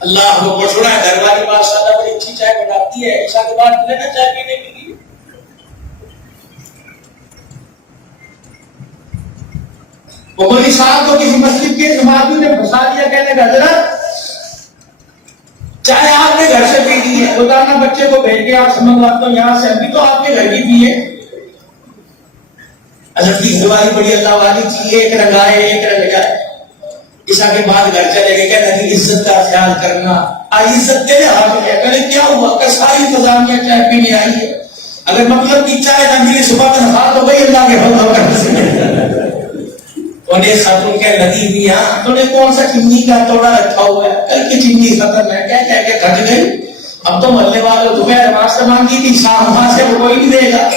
اللہ کو چھوڑا ہے, گھر والی ماشاءاللہ بڑی اچھی چائے بناتی ہے, عشاء کے بعد ملے نا چائے پینے کے لیے. وہ مولوی صاحب کو کسی مسجد کے جماعتی نے پھنسا دیا, کہنے کا حضرت چائے آپ نے گھر سے پی لی ہے, روزانہ بچے کو بھیج کے آپ سمجھ لاتے ہو یہاں سے, ابھی تو آپ کے گھر کی پیے. حضرت کی گھر والی بڑی اللہ والی تھی, ایک رنگائے ایک رنگ جائے. عشاء کے بعد گھر چلے گئے, کہنے لگے عزت کا خیال کرنا, عزت تیرے ہاتھ میں ہے. کہنے کیا ہوا کہ ساری انتظامیہ چائے پینے آئی ہے, اگر مطلب کی چائے نہ ملی صبح تنخواہ تو گئی اللہ کے فضل کر. انہیں خاتون کے لگی ہوئی, ہاں تو نے کون سا چمنی کا توڑا رکھا ہوا ہے, کل کی چمنی ختم ہے, کیا کہہ کے کھٹ گئی. اب تو محلے والوں تمہیں نماز سے مانگی تھی, شام وہاں سے وہ کوئی نہیں دے گا.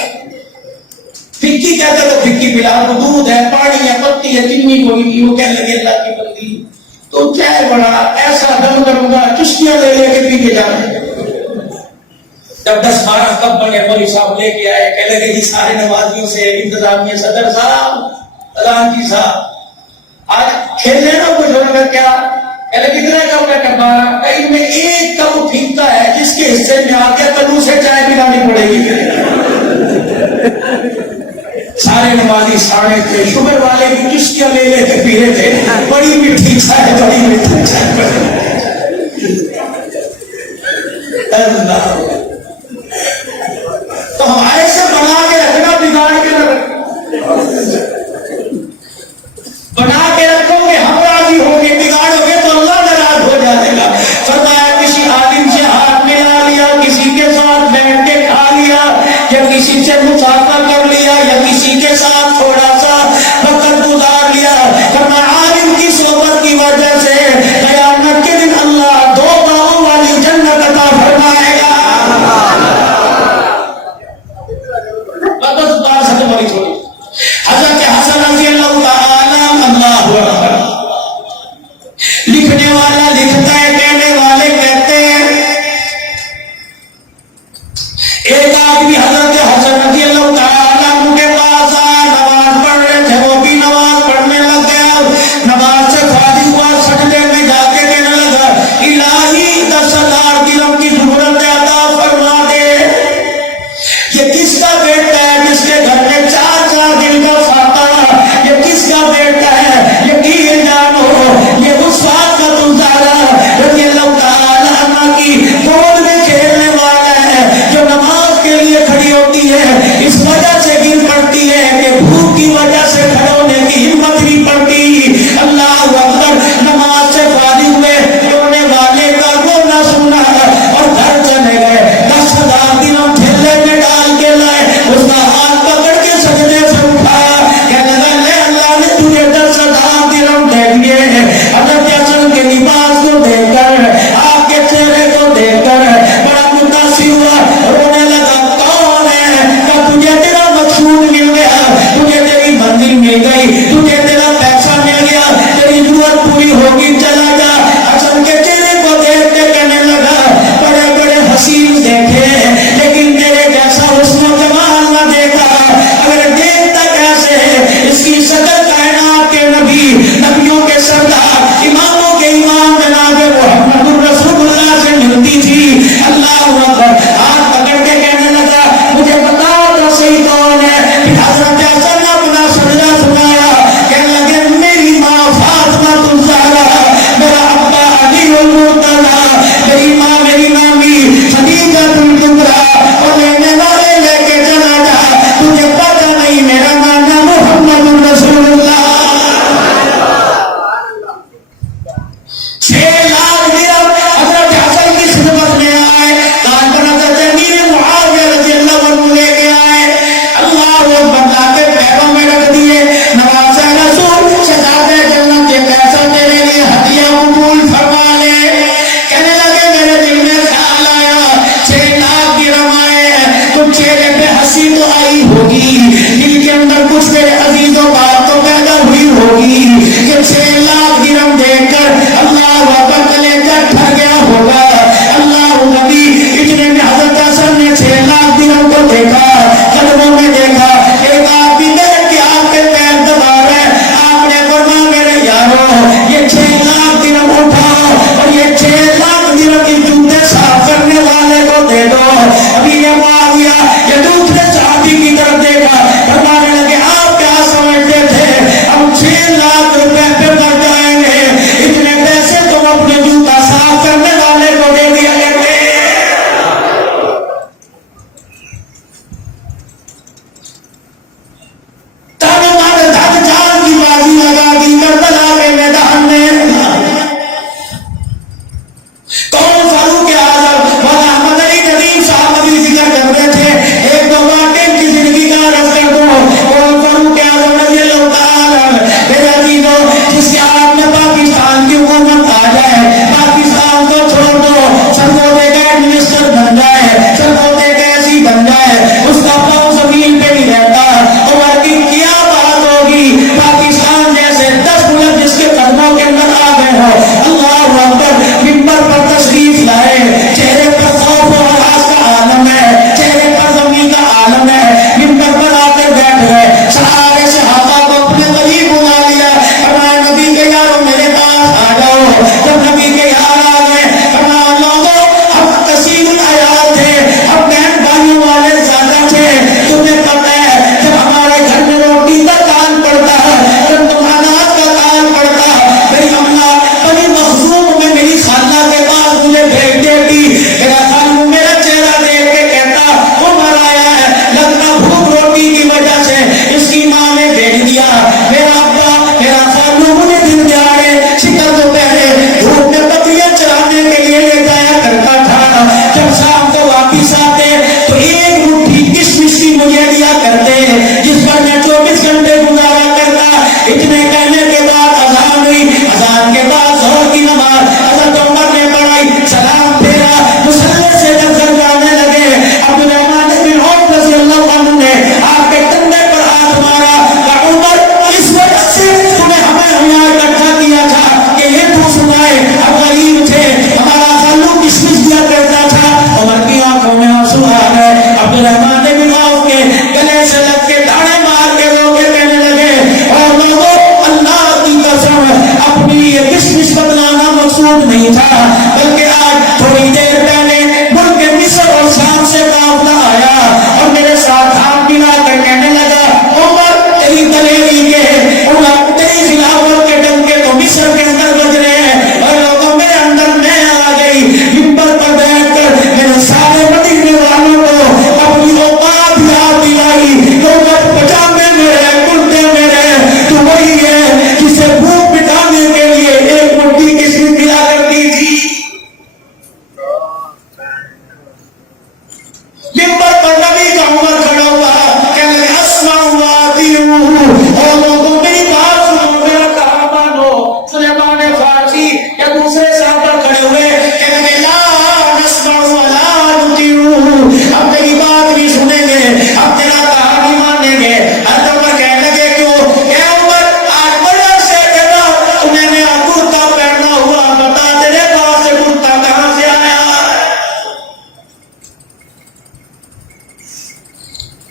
پھکی کہتے تو پھکی پلا, وہ دودھ ہے, پانی ہے, پتی ہے, چمنی کوئی نہیں. وہ کہنے لگی اللہ کی بندی تو چائے بڑا ایسا دم کروں گا چشتیاں لے لے کے پی کے جانے. جب 10-12 کپ بنے مولوی صاحب لے کے آئے, کہنے لگے جی سارے نمازیوں سے, انتظامیہ صدر صاحب, پردھان جی صاحب, آج کھیلنے نا کچھ ہوگا کیا؟ کہنے کتنے کپ ہے, 12. کہیں میں ایک کپ پھینکتا ہے جس کے حصے میں آ گیا کل اسے چائے پلانی پڑے گی. سارے نمازی ساڑے تھے, شوگر والے بھی چشتیاں لے لے کے پی رہے تھے, بڑی میٹھی چائے, بڑی میٹھی چائے. تو ہمارے سے بنا کے رکھنا, بگاڑ کے نہ رکھنا. بنا کے رکھو گے ہم راضی ہوں گے, بگاڑو گے تو اللہ ناراض ہو جائے گا. فرمایا کسی عالم سے ہاتھ ملا لیا, کسی کے ساتھ بیٹھ کے کھا لیا, یا کسی سے مصافحہ کر لیا, یا کسی کے ساتھ تھوڑا سا وقت گزار لیا, فرمایا عالم کی صحبت کی وجہ سے قیامت کے دن اللہ 2 باغوں والی جنت عطا فرمائے گا. بس بات سے بڑی تھوڑی. حضرت حسن رضی اللہ تعالی لکھنے والا لکھتا ہے, کہنے والے کہتے ہیں, ایک آدمی حضرت حسن رضی اللہ تعالی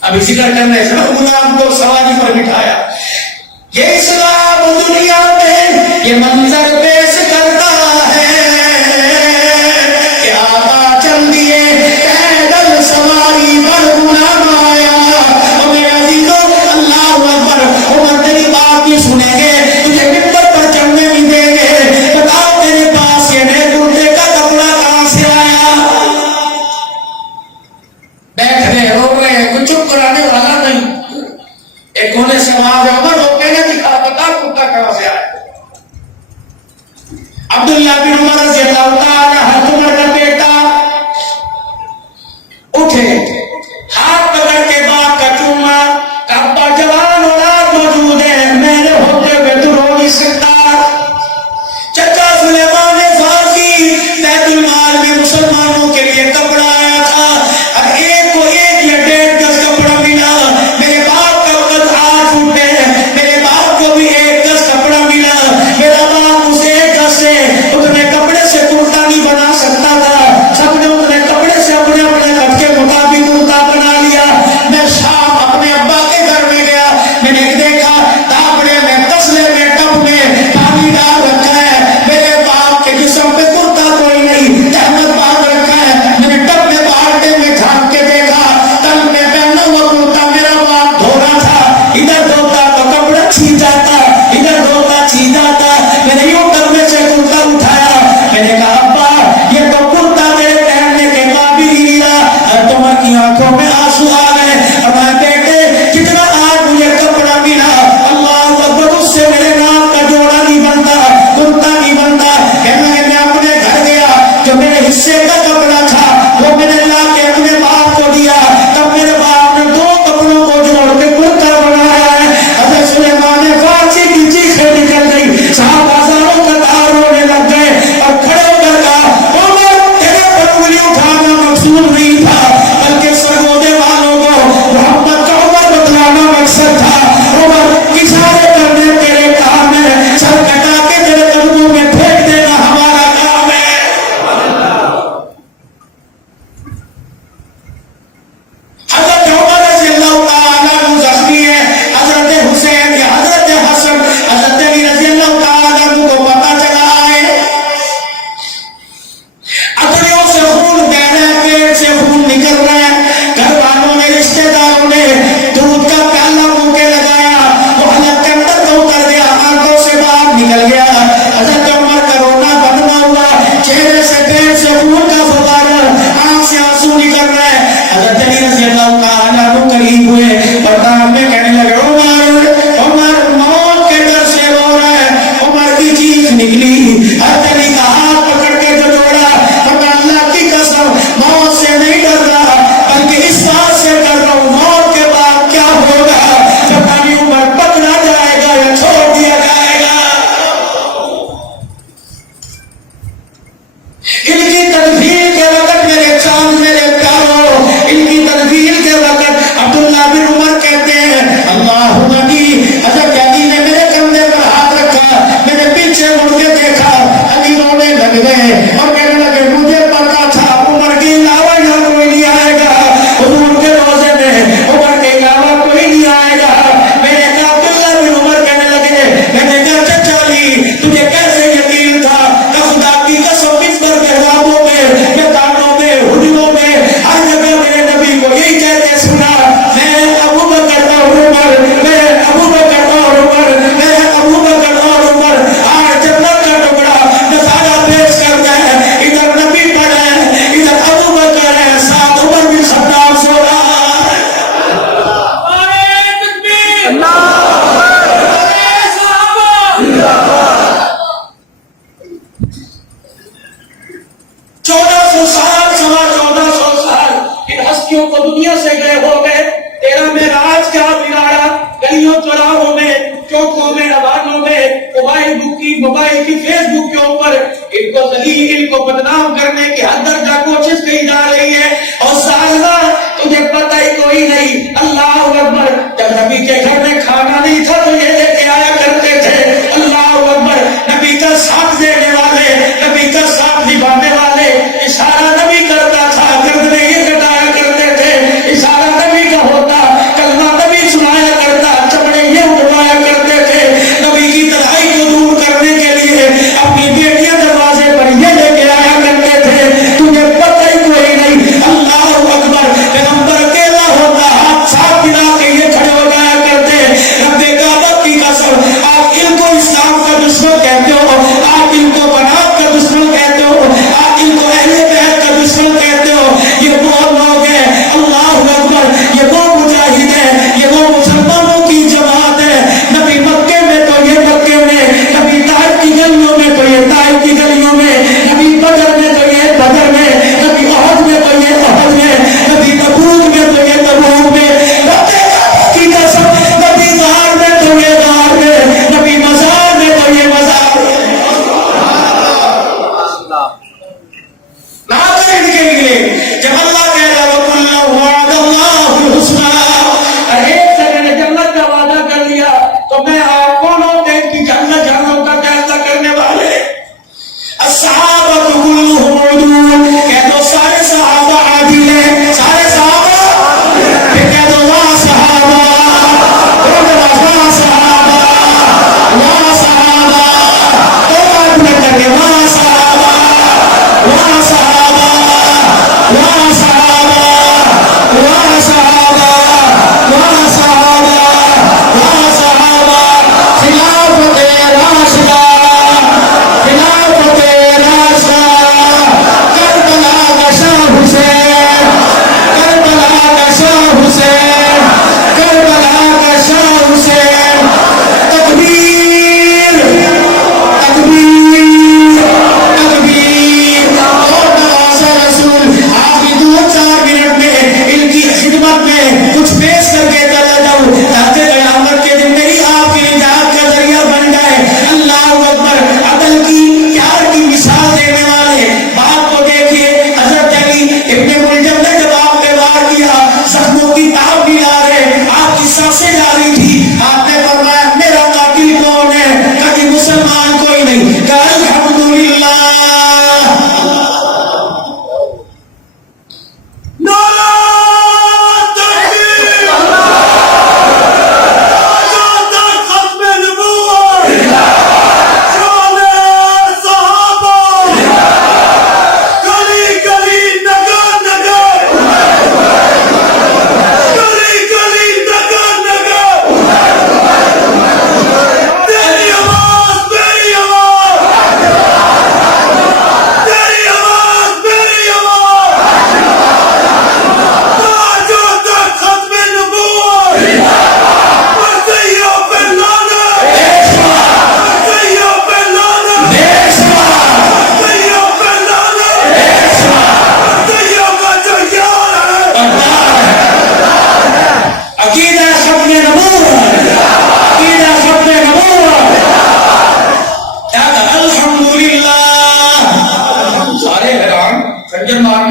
ابھی ذکر کرنے سے غلام کو سواری پر بٹھایا. یہ اسلام دنیا میں یہ منظر پیش کرتا ہے کہ آقا چل دیے پیدل سواری پر غلام آیا. اور میرے عزیزوں اللہ اکبر. عمر تیری بات نہیں سنیں گے, تجھے ممبر پر چڑھنے نہیں دیں گے. بتاؤ تیرے پاس یہ نئے کرتے کا کپڑا کہاں سے آیا؟ بیٹھ رہے رو رہے ہیں, کچھ چپ کرانے والا نہیں. ایک کونے سے آواز ہے, عمر ہو کہنے کی بتا کرتا کہاں سے آیا؟ عبداللہ بن عمر رضی اللہ تعالی عنہ عمر کا بیٹا اٹھے, ہاتھ پکڑ کے باپ کا چوما, ابا جوان اولاد موجود ہے, میرے ہوتے ہوئے تو رو نہیں سکتا. چچا سلیمان فارسی بیت المال میں مسلمانوں کے لیے کپڑا آیا تھا, اب ایک کو ایک یا 1.5 گز کپڑا ملا. میرے باپ کا قد 8 فٹ ہے, میرے باپ کو بھی 1 گز کپڑا ملا. میرا باپ اس 1 گز سے اتنے کپڑے سے کرتا نہیں بنا سکتا تھا. سب نے اتنے کپڑے سے اپنے اپنے قد کے مطابق کرتا بنا لیا. میں شام اپنے ابا کے گھر میں گیا, میں نے دیکھا تابڑے میں تسلے میں ٹب میں پانی ڈال رکھا ہے. میرے باپ کے جسم پہ کرتا کوئی نہیں, تہمت باندھ رکھا ہے. میں نے ٹب میں بالٹے میں جھانک کے دیکھا, تن میں پہنا ہوا کرتا میرا باپ دھو رہا تھا. ادھر دھوتا تو کپڑا چھین جاتا, ادھر دھوتا چھین جاتا. میں نے یوں ٹب میں سے کرتا اٹھایا, میں نے کہا ابا یہ تو کرتا میرے پہننے کے قابل ہی رہا. تمہاری کی آنکھوں میں آنسو آ گئے. اب بیٹے جتنا آج مجھے کپڑا ملا, اللہ اکبر, اس سے میرے نام کا جوڑا نہیں بنتا, کرتا نہیں بنتا. کہنے لگے میں اپنے گھر گیا, جو میرے حصے کا کپڑا تھا وہ میں نے لا کے اپنے باپ کو دیا. تب میرے باپ نے 2 کپڑوں کو جوڑ کے کرتا بنایا ہے. حضرت سلیمان فارسی کی چیخیں نکل گئی, صاحب ہزاروں قطار رونے لگ گئے اور کھڑے ہو کر کہا, عمر تیرے پر انگلی اٹھانا مقصود نہیں تھا, بلکہ سرگودے والوں کو محمد کا عمر بتلانا مقصد تھا. عمر اشارے کرنے تیرے کام ہے, سر کٹا کے تیرے قدموں میں پھینک دینا ہمارا کام ہے. حضرت عمر رضی اللہ تعالیٰ عنہ زخمی ہے, حضرت حسین یا حضرت حسن حضرت علی رضی اللہ تعالیٰ عنہ کو پتہ چلا ہے, اتریوں سے خون بہ رہا ہے, پیٹ سے خون نکل رہا ہے. گھر والوں نے, رشتے داروں نے دودھ کا پیالہ منہ کے لگایا, وہ حلق کے اندر تو اتر گیا, آنکھوں سے باہر نکل گیا. حضرت عمر کا رونا بند نہ ہوا, چہرے سے پیٹ سے خون کا فوارہ, آنکھ سے آنسو نکل رہا ہے. حضرت علی رضی اللہ تعالیٰ عنہ قریب ہوئے اور کان میں کہنے لگے, عمر موت کے ڈر سے رو رہا ہے. عمر کی چیخ نکلی, حضرت علی کا ہاتھ پکڑ کے جو دوڑا, اور میں اللہ کی قسم موت سے نہیں ڈر رہا, بلکہ اس بات سے ڈر رہا ہوں موت کے بعد کیا ہوگا, پتہ نہیں عمر پکڑا جائے گا یا چھوڑ دیا جائے گا. ان کی تدبیر کے وقت میرے چاند میرے پیاروں, ان کی تدبیر کے وقت عبداللہ بن عمر کہتے ہیں, اللہم علی. حضرت علی نے میرے کندھے پر ہاتھ رکھا, میں نے پیچھے مڑ کے دیکھا, علی رونے لگ گئے اور کہنے لگے, مجھے پتا تھا عمر کے علاوہ یہاں کوئی نہیں آئے گا, حضور کے روزے میں عمر کے علاوہ کوئی نہیں آئے گا. میں نے کہا, عبداللہ بن عمر کہنے لگے, میں نے کہا چچا علی تجھے کیسے یقین تھا کہ خدا کی قسم ممبر کے خوابوں میں, میدانوں میں, حجروں میں, ہر جگہ میرے نبی کو یہی کہتے سنا, میں ابو بکر اور عمر, میں ابو بکر اور عمر, میں ابو بکر اور عمر. آج جنت کا ٹکڑا نظارہ پیش کرتا ہے, ادھر نبی پڑا ہے, ادھر ابو بکر ہے, ساتھ عمر بن خطاب سو رہا ہے. ان ہستیوں کو دنیا سے گئے ہو گئے, تیرا معراج کیا بگاڑا, گلیوں چوراہوں میں, چوکوں میں, روانوں میں, موبائل کی فیس بک کے اوپر ان کو ذلیل, ان کو بدنام کرنے کی حد درجہ کوشش کی جا رہی ہے. اور سالہ تجھے پتہ ہی کوئی نہیں, اللہ اکبر, جب نبی کے گھر میں کھانا نہیں تھا تو یہ لے کے آیا کرتے تھے. اللہ اکبر, نبی کا ساتھ دینے والے, نبی کا ساتھ نبھانے والے, اشارہ نبی کرتا تھا, گردنیں یہ کٹایا کرتے تھے, اشارہ نبی کا ہوتا,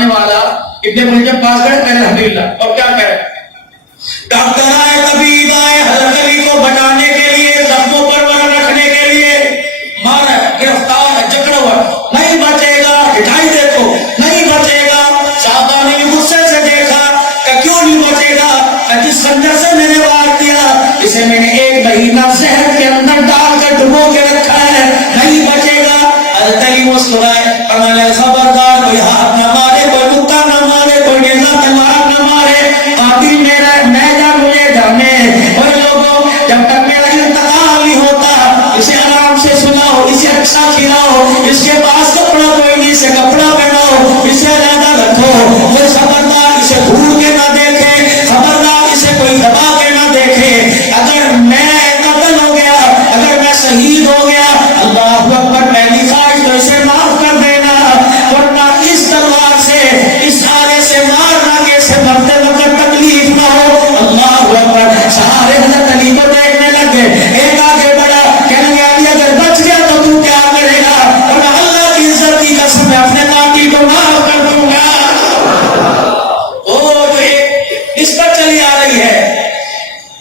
فرمانے والا ابن ملجم پاس کرے پہلے الحمدللہ اور کیا کرے ڈاکٹر آئے طبیب آئے حضرت علی کو بچانے کے لیے زخموں پر ورم رکھنے کے لیے مارا گرفتار جکڑا ہوا نہیں بچے گا ہٹائی دیکھو نہیں بچے گا صحابہ نے بھی غصے سے دیکھا کہ کیوں نہیں بچے گا کہ جس خنجر سے میں نے وار دیا اسے میں نے 1 مہینہ زہر کے اندر ڈال کر ڈبو کے رکھا ہے نہیں بچے گا حضرت علی مسکرائے فرمایا خبردار کوئی ہاتھ نہ مارے کوئی مکہ نہ مارے کوئی نیزہ تلوار نہ مارے قاتل میرا میں جا مجھے جانے اور لوگوں جب تک میرا انتقال نہیں ہوتا اسے آرام سے سناؤ اسے اچھا کھلاؤ اس کے پاس کپڑا کوئی نہیں اسے کپڑا پہناؤ اسے علیحدہ رکھو کوئی خبردار اسے گھور کے نہ دیکھے خبردار اسے کوئی دبا کے نہ دیکھے اگر میں قتل ہو گیا اگر میں شہید ہو گیا اللہ اکبر پہلی خواہش تو اسے معاف کر دینا ورنہ اس تلوار سے اس آلے سے مارنا کہ اسے مرتے وقت تکلیف نہ ہو اللہ اکبر سارے حضرت علی کو دیکھنے لگے ایک آگے بڑھا کہنے لگے علی اگر بچ گیا تو تو کیا کرے گا اور اللہ کی عزت کی قسم میں اپنے قاتل کو معاف کر دوں گا وہ جو ایک نسبت چلی آ رہی ہے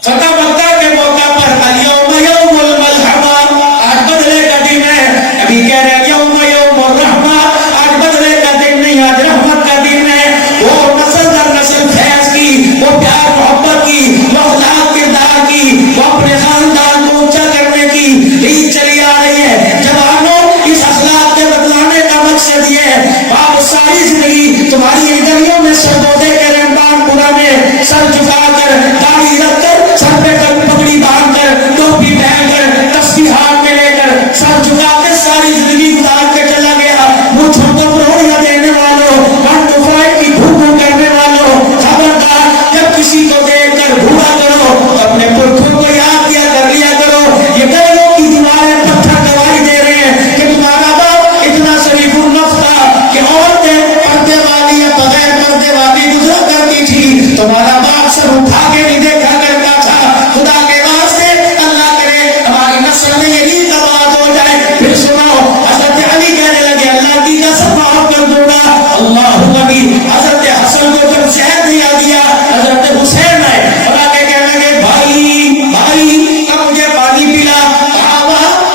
فتح مکہ کے موقع پر الیوم یوم الملحمہ آج بدلے کا دن ہے ابھی کہہ رہے یوم یوم الرحمہ آج بدلے کا دن نہیں آج رحمت کا دن ہے وہ نسل در نسل فیض کی وہ پیار محبت کی وہ اخلاق کردار کی وہ اپنے خاندان کو اونچا کرنے کی عید چلی آ رہی ہے جوانوں اس اخلاق کے بدلانے کا مقصد یہ ہے آپ ساری زندگی تمہاری ان گلیوں میں سربودے کے رمضان پورا میں سر جھکا کر داڑھی رکھ کر سر پہ پگڑی باندھ کر ٹوپی پہن کر تسبیح ہاتھ میں لے کر سر جھکا کے ساری زندگی گزار کے چلا گیا مجھوں کو روڑیاں دینے والوں ون ٹو فائیو کی بھوکوں کرنے والوں خبردار جب کسی کو دیکھ کر بھولا کرو اپنے پرکھوں کو یاد کر لیا کرو یہ گلیوں کی دیواریں پتھر گواہی دے رہے ہیں کہ تمہارا باپ اتنا شریف النفس تھا کہ عورتیں پردے والی یا بغیر پردے والی گزرا کرتی تھی تمہارا باپ سر اٹھا کے نہیں دیکھا کرتا تھا خدا کے واسطے اللہ کرے ہماری نسل میں یہی آباد ہو جائے پھر سناؤ حضرت علی کہنے لگے اللہ کی قسم معاف کر دوں گا اللہ نبی حضرت حسن کو جب زہر دیا دیا حضرت حسین آئے اور آگے کہنے لگے بھائی بھائی اب مجھے پانی پلا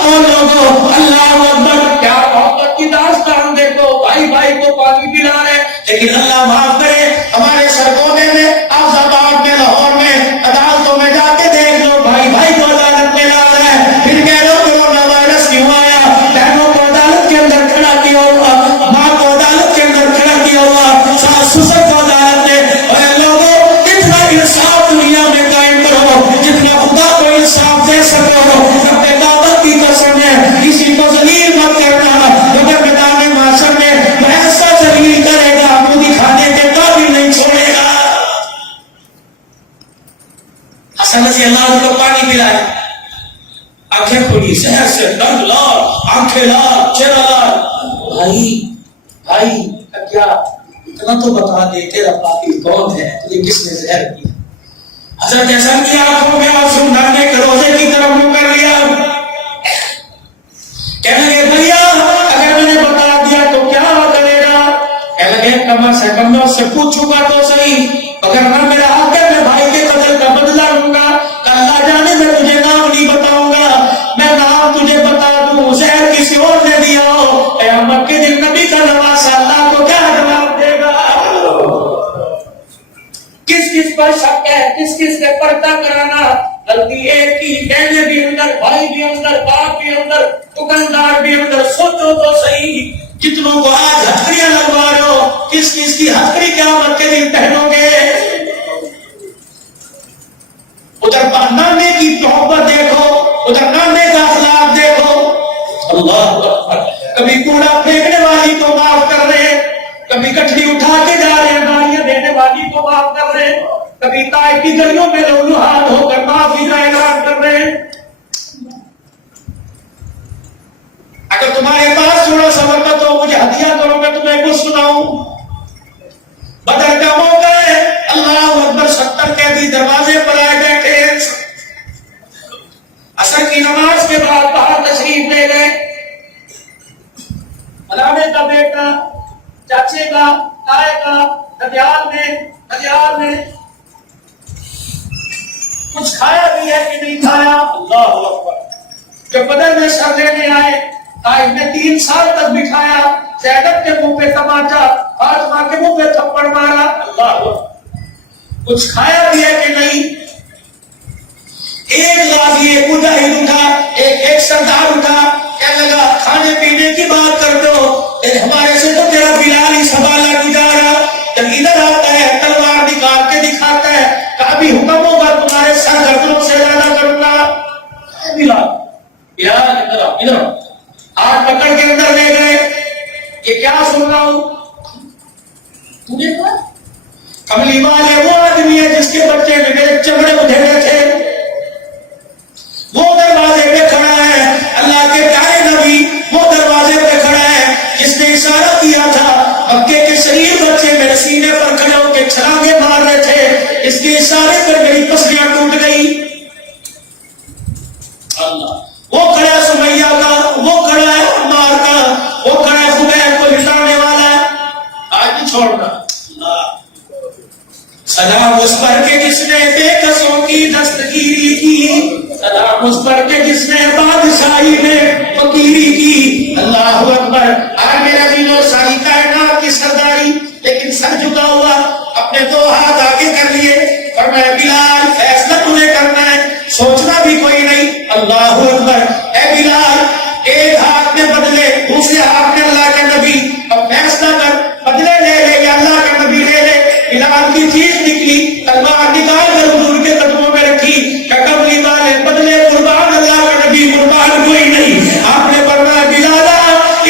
اور لوگوں اللہ اکبر کیا محبت کی داستان دیکھو بھائی بھائی کو پانی پلا رہے لیکن اللہ معاف کرے ہمارے سرگونے میں آفز آباد میں لاہور میں عدالتوں میں جا کے دیکھ لو بھائی بھائی کو عدالت میں لا رہا ہے پھر کہہ لو کورونا وائرس کیوں آیا بہنوں کو عدالت کے اندر کھڑا کیا ہوا ماں کو عدالت کے اندر کھڑا کیا ہوا ساس سسر کو عدالت میں اور لوگوں اتنا انصاف دنیا میں قائم کرو جتنا خدا کو انصاف دے سکو اپنے دعوت کی قسم ہے کسی کو ذلیل مت کرنا مگر میدان معاشر میں ایسا ذلیل کرے گا منہ دکھانے کے قابل نہیں چھوڑے گا حسن رضی اللہ عنہ کو پانی پلائے آنکھیں کھلی شہر سے درد لال آنکھیں لال چہرہ لال بھائی بھائی کیا اتنا تو بتا دے تیرا قاتل کون ہے تجھے کس نے زہر دیا حضرت حسن کی آنکھوں میں آنسو ڈالنے کے روزے کی طرف منہ کر لیا کہنے لگے بھیا اگر میں نے بتا دیا تو کیا کرے گا کہنے لگے کم سے کم میں اس سے پوچھوں گا تو صحیح اگر نہ میرا حق ہے میں بھائی کے قتل کا بدلہ لوں گا اللہ جانے میں تجھے نام نہیں بتاؤں گا میں نام تجھے بتا دوں زہر کسی اور نے دیا ہو قیامت کے دن نبی کا نواسا اللہ کو کیا جواب دے گا کس کس پر شک ہے کس کس سے پردہ کرانا غلطی ایک کی کہنے بھی اندر بھائی بھی اندر باپ بھی اندر دکاندار بھی اندر سوچو تو صحیح جتنوں کو آج ہتھکڑیاں لگوا رہے ہو کس کس کی ہتھکڑی قیامت کے دن پہنو گے ادھر نانے کی محبت دیکھو ادھر نانے کا اخلاق دیکھو اللہ اکبر کبھی کوڑا پھینکنے والی کو معاف کر رہے کبھی کٹڑی اٹھا کے جا رہے ہیں گالیاں دینے والی کو معاف کر رہے کبھی طائف کی گلیوں میں لہلوہان ہو کر معافی کا اعلان کر رہے اگر تمہارے پاس تھوڑا سا وقت ہو مجھے ہدیہ کرو میں تمہیں کچھ سناؤں بدر کا موقع ہے اللہ اکبر 70 قیدی دروازے پر آئے بیٹھے عصر کی نماز کے بعد باہر تشریف لے گئے علامے کا بیٹا چاچے کا آئے گا دجال نے کچھ کھایا بھی ہے کہ نہیں کھایا؟ اللہ اکبر. جب بدر میں سر لینے آئے قائد نے 3 سال تک بٹھایا، زینب کے منہ پہ تماچا، فاطمہ کے منہ پہ تھپڑ مارا. اللہ اکبر. کچھ کھایا بھی ہے کہ نہیں؟ ایک غازی ایک مجاہد اٹھا، ایک سردار اٹھا، کہنے لگا کھانے پینے کی بات کر دو، ہمارے سے تو تیرا بلال ہی سنبھالا نہیں جا رہا. جب ادھر آتا ہے تلوار نکال کے دکھاتا ہے، کہا بھی حکم ہوگا تمہارے سر گردنوں سے زیادہ کروں گا. بلال ادھر ہاتھ پکڑ کے اندر لے گئے. یہ کیا سن رہا ہوں؟ تجھے کہا کملی والے وہ آدمی ہے جس کے بچے میرے چمڑے ادھیڑے تھے، وہ دروازے پہ کھڑا ہے. اللہ کے پیارے نبی وہ دروازے پہ کھڑا ہے جس نے اشارہ کیا تھا مکے کے شریف بچے میرے سینے پر کھڑے ہو کے چھلانگے مار رہے تھے، اس کے اشارے پر میری پسلیاں ٹوٹ گئی. اللہ وہ کھڑا ہے سمیہ کا، وہ کھڑا ہے عمار کا، وہ کھڑا ہے خبیب کو لٹانے والا. آج نہیں چھوڑنا. سلام اس پر کے جس نے بے کسوں کی دستگیری کی، سلام اس پر کے جس نے بادشاہی میں فقیری کی. اللہ اکبر. آج میرا دلو ساری کائنات کی سرداری، لیکن سر جھکا ہوا، اپنے 2 ہاتھ آگے کر لیے، فرمایا بلال فیصلہ تمہیں کرنا ہے، سوچنا بھی کوئی نہیں. اللہ اکبر. اے بلال ایک ہاتھ میں بدلے، دوسرے ہاتھ میں اللہ کے نبی، اب فیصلہ کر، بدلے لے لے یا اللہ کے نبی لے لے. بلال کی چیز نکلی، تلوار نکال کر حضور کے قدموں میں رکھی کہ کملی والے بدلے قربان اللہ کے نبی قربان کوئی نہیں. آپ نے فرمایا بلالا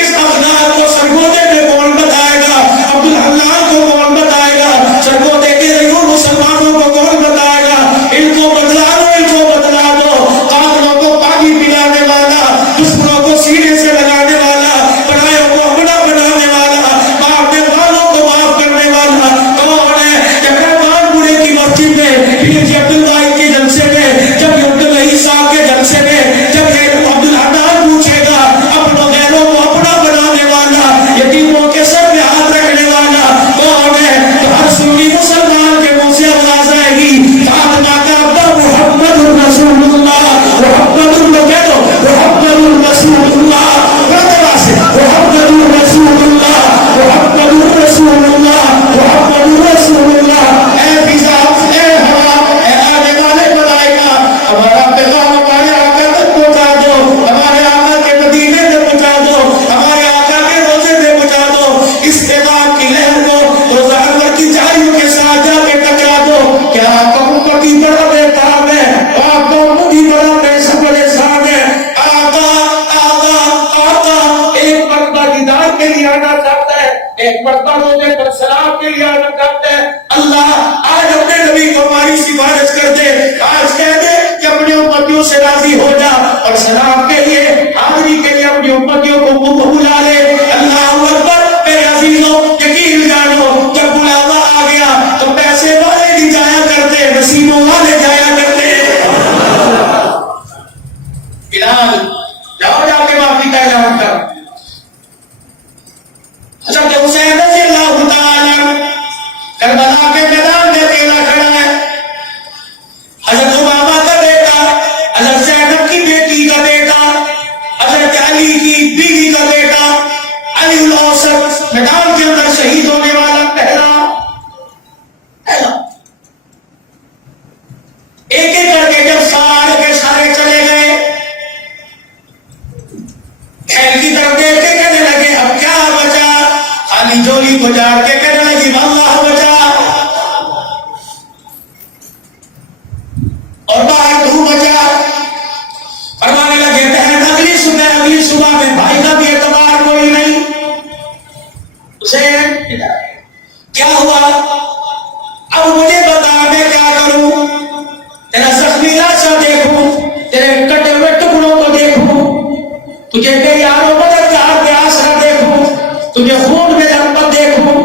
اس افنان کو سرگودے میں کون بتائے گا؟ عبدالحنان کو کون بتائے گا؟ سرگودے کے ریوں مسلمانوں کو کون بتائے گا؟ ان کو بدلا دو، ان کو بدلا دو. قاتلوں کو پانی پلانے والا، دشمنوں کو سینے سے لگانے والا، پڑھائیوں کو اپنا بنانے والا، مارنے والوں کو معاف کرنے والا کون ہے؟ جب رحمان پورے کی مسجد میں پھر جی عبداللہ کے جلسے میں، جب عبداللہ صاحب کے جلسے میں، جب یہ عبدالحنان پوچھے گا اپنوں غیروں کو اپنا بنانے والا، یتیموں کے سر میں ہاتھ رکھنے والا کون ہے؟ تو ہر سنی مسلمان کے منہ سے آواز آئے گی فاطمہ کا ابا محمد الرسول اللہ، محمد الرسول اللہ، محمد الرسول اللہ، محمد الرسول اللہ، محمد الرسول اللہ. اے فضا، اے ہوا، اے آنے والے ملائکہ، ہمارا پیغام ہمارے آقا تک پہنچا دو، ہمارے آقا کے مدینے میں پہنچا دو، ہمارے آقا کے روزے میں پہنچا دو. اس پیغام کی لہر کو روزہ انور کی جاریوں کے ساتھ جا کے ٹکرا دو. کیا قوم کی بڑا بیتاب ہے، قوم کی بڑا بے صبر انسان ہے. آقا آقا آقا ایک مرتبہ دیدار کے لیے آنا چاہتا ہے، ایک مرتبہ روزے پر سلام کے لیے آنا چاہتا ہے. اللہ آج اپنے نبی کو ہماری سفارش کر دے، آج کہہ دے کہ اپنی امتیوں سے راضی ہو جا اور سلام کے لیے حاضری کے لیے اپنی امتیوں کو بلا لے. اللہ اکبر. میرے عزیزوں یقین جانو جب بلاوا آ گیا تو پیسے والے نہیں جایا کرتے، نصیبوں والے جایا کرتے. بلال جاؤ جا کے معافی کا اعلان کر. حضرت حسین رضی اللہ تعالیٰ کربلا کے میدان میں اکیلا کھڑا ہے. حضرت امامہ کا بیٹا، حضرت زینب کی بیٹی کا بیٹا، حضرت علی کی بیوی کا بیٹا، علی الاوسط میدان کے اندر شہید ہونے والا پہلا. ایک ایک کر کے جب سارے کے سارے چلے گئے، کھیل کی طرف دیکھ کے کہنے لگے اب کیا بچا؟ خالی جولی کو جاڑ کے کہنے لگی اللہ بچا. اور باہر دھوپ بچا. فرمانے لگے بہن اگلی صبح میں بھائی کا بھی اعتبار کوئی نہیں. اسے کیا ہوا؟ اب مجھے بتا میں کیا کروں؟ تیرا زخمی لاشا دیکھوں، تیرے کٹے ہوئے ٹکڑوں کو دیکھوں، تجھے بے یار و مددگار کے آسرا دیکھوں، تجھے خون میں لمبت دیکھوں،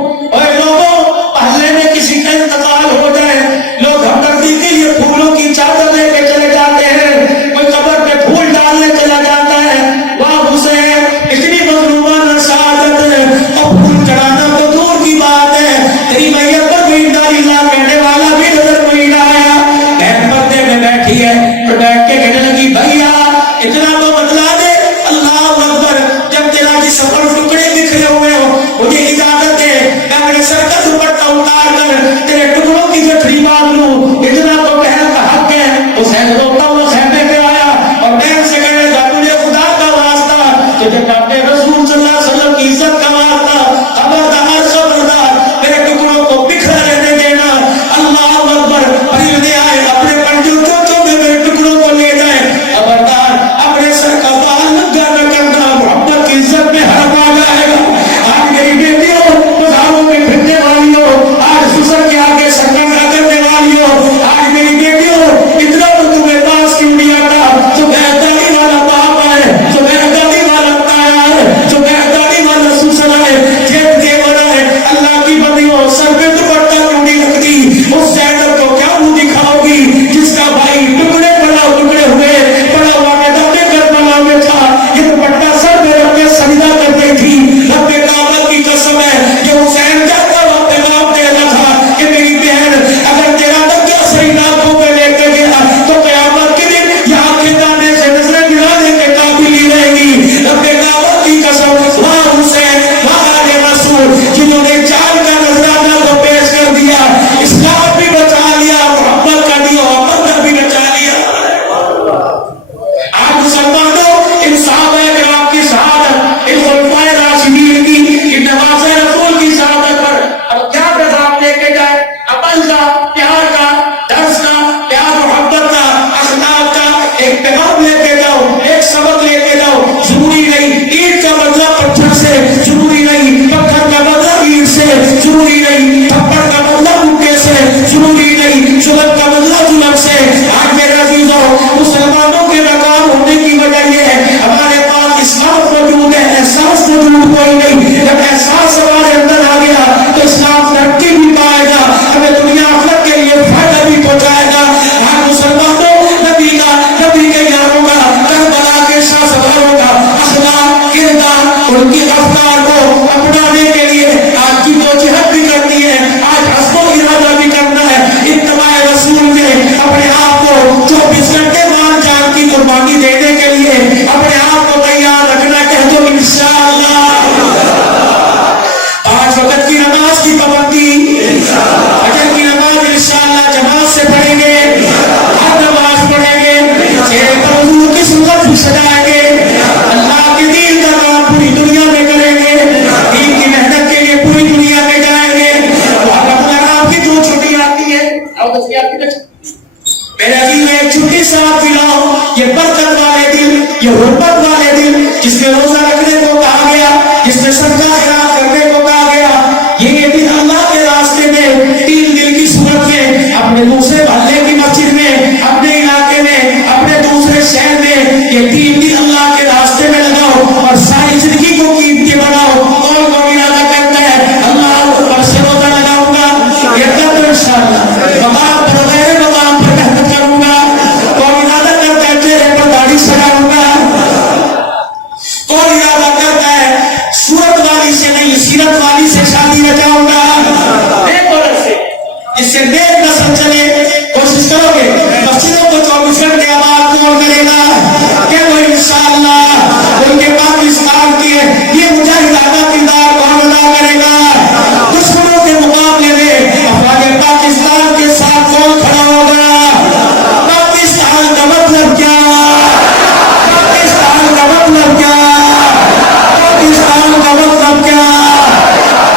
عقل کا، پیار کا، درس کا، پیار محبت کا، اخلاق کا ایک پیغام لیتے جاؤ، ایک سبق لیتے جاؤ. ضروری نہیں اینٹ کا بدلہ پتھر سے، ضروری نہیں پتھر کا بدلہ اینٹ سے، ضروری نہیں تھپڑ کا بدلہ مکے سے، ضروری نہیں ظلم کا بدلہ ظلم سے. آج میرے عزیزوں، مسلمانوں کے ناکام ہونے کی وجہ یہ ہے ہمارے پاس اسلام موجود ہے، احساس موجود کوئی نہیں. جب احساس ہمارے اندر آ گیا تو اسلام ترقی بھی پائے گا، ہمیں دنیا آخرت کے لیے فائدہ بھی پہنچائے گا. آج مسلمانوں نبی کے یاروں کا، کربلا کے شاہ سواروں کا اخلاق، کردار، ان کی رفتار کو اپنانے کے لیے آج کی تو جہاد بھی کرنی ہے، آج حسب و ارادہ بھی کرنا ہے. اتباع رسول میں اپنے آپ کو 24 گھنٹے مان جان کی قربانی دینے کے لیے اپنے آپ کو تیار رکھنا. کہہ دو انشاءاللہ. 5 وقت کی نماز کی پابندی، فجر کی نماز انشاءاللہ جماعت سے پڑھیں گے، ہر نماز پڑھیں گے، چہرے پر حضور کی صورت بھی سجائیں گے، اللہ کے دین کا کام پوری دنیا میں کریں گے، دین کی محنت کے لیے پوری دنیا میں جائیں گے. آپ کی 2 چھٹی آتی ہے، میرے عزیز ایک چھٹی ساتھ ملاؤ. یہ برکت والے دن، یہ حرمت والے دن، جس میں روزہ رکھنے کو کہا گیا، جس میں صدقہ خیرات کرنے کو کہا گیا، یہ دن اللہ کے راستے میں 3 دن کی صورت میں اپنے دوسرے محلے کی مسجد میں، اپنے علاقے میں، اپنے دوسرے شہر میں یہ 3 دن اللہ کے راستے میں لگاؤ اور ساری زندگی کو قیمتی بناؤ. کون کون ارادہ کرتا ہے اللہ پر سے روزہ لگاؤں گا، یہ کرتا انشاءاللہ مقام پر غیر مقام پر محنت کروں گا. کون ارادہ کرتا ہے چہرے پر داڑھی سجاؤں گا. کون ارادہ کرتا ہے صورت والی سے نہیں سیرت والی سے شادی رچاؤں گا. ایک عورت سے جس سے نیک نسل چلے. کوشش کرو گے مسجدوں کو 24 گھنٹے آباد کون کرے گا؟ کہ وہ انشاءاللہ ان کے پاکستان کی یہ مجاہدانہ کردار کون ادا کرے گا؟ دشمنوں کے مقابلے میں افواج پاکستان کے ساتھ کون کھڑا ہوگا؟ پاکستان کا مطلب کیا؟ پاکستان کا مطلب کیا؟ پاکستان کا مطلب کیا؟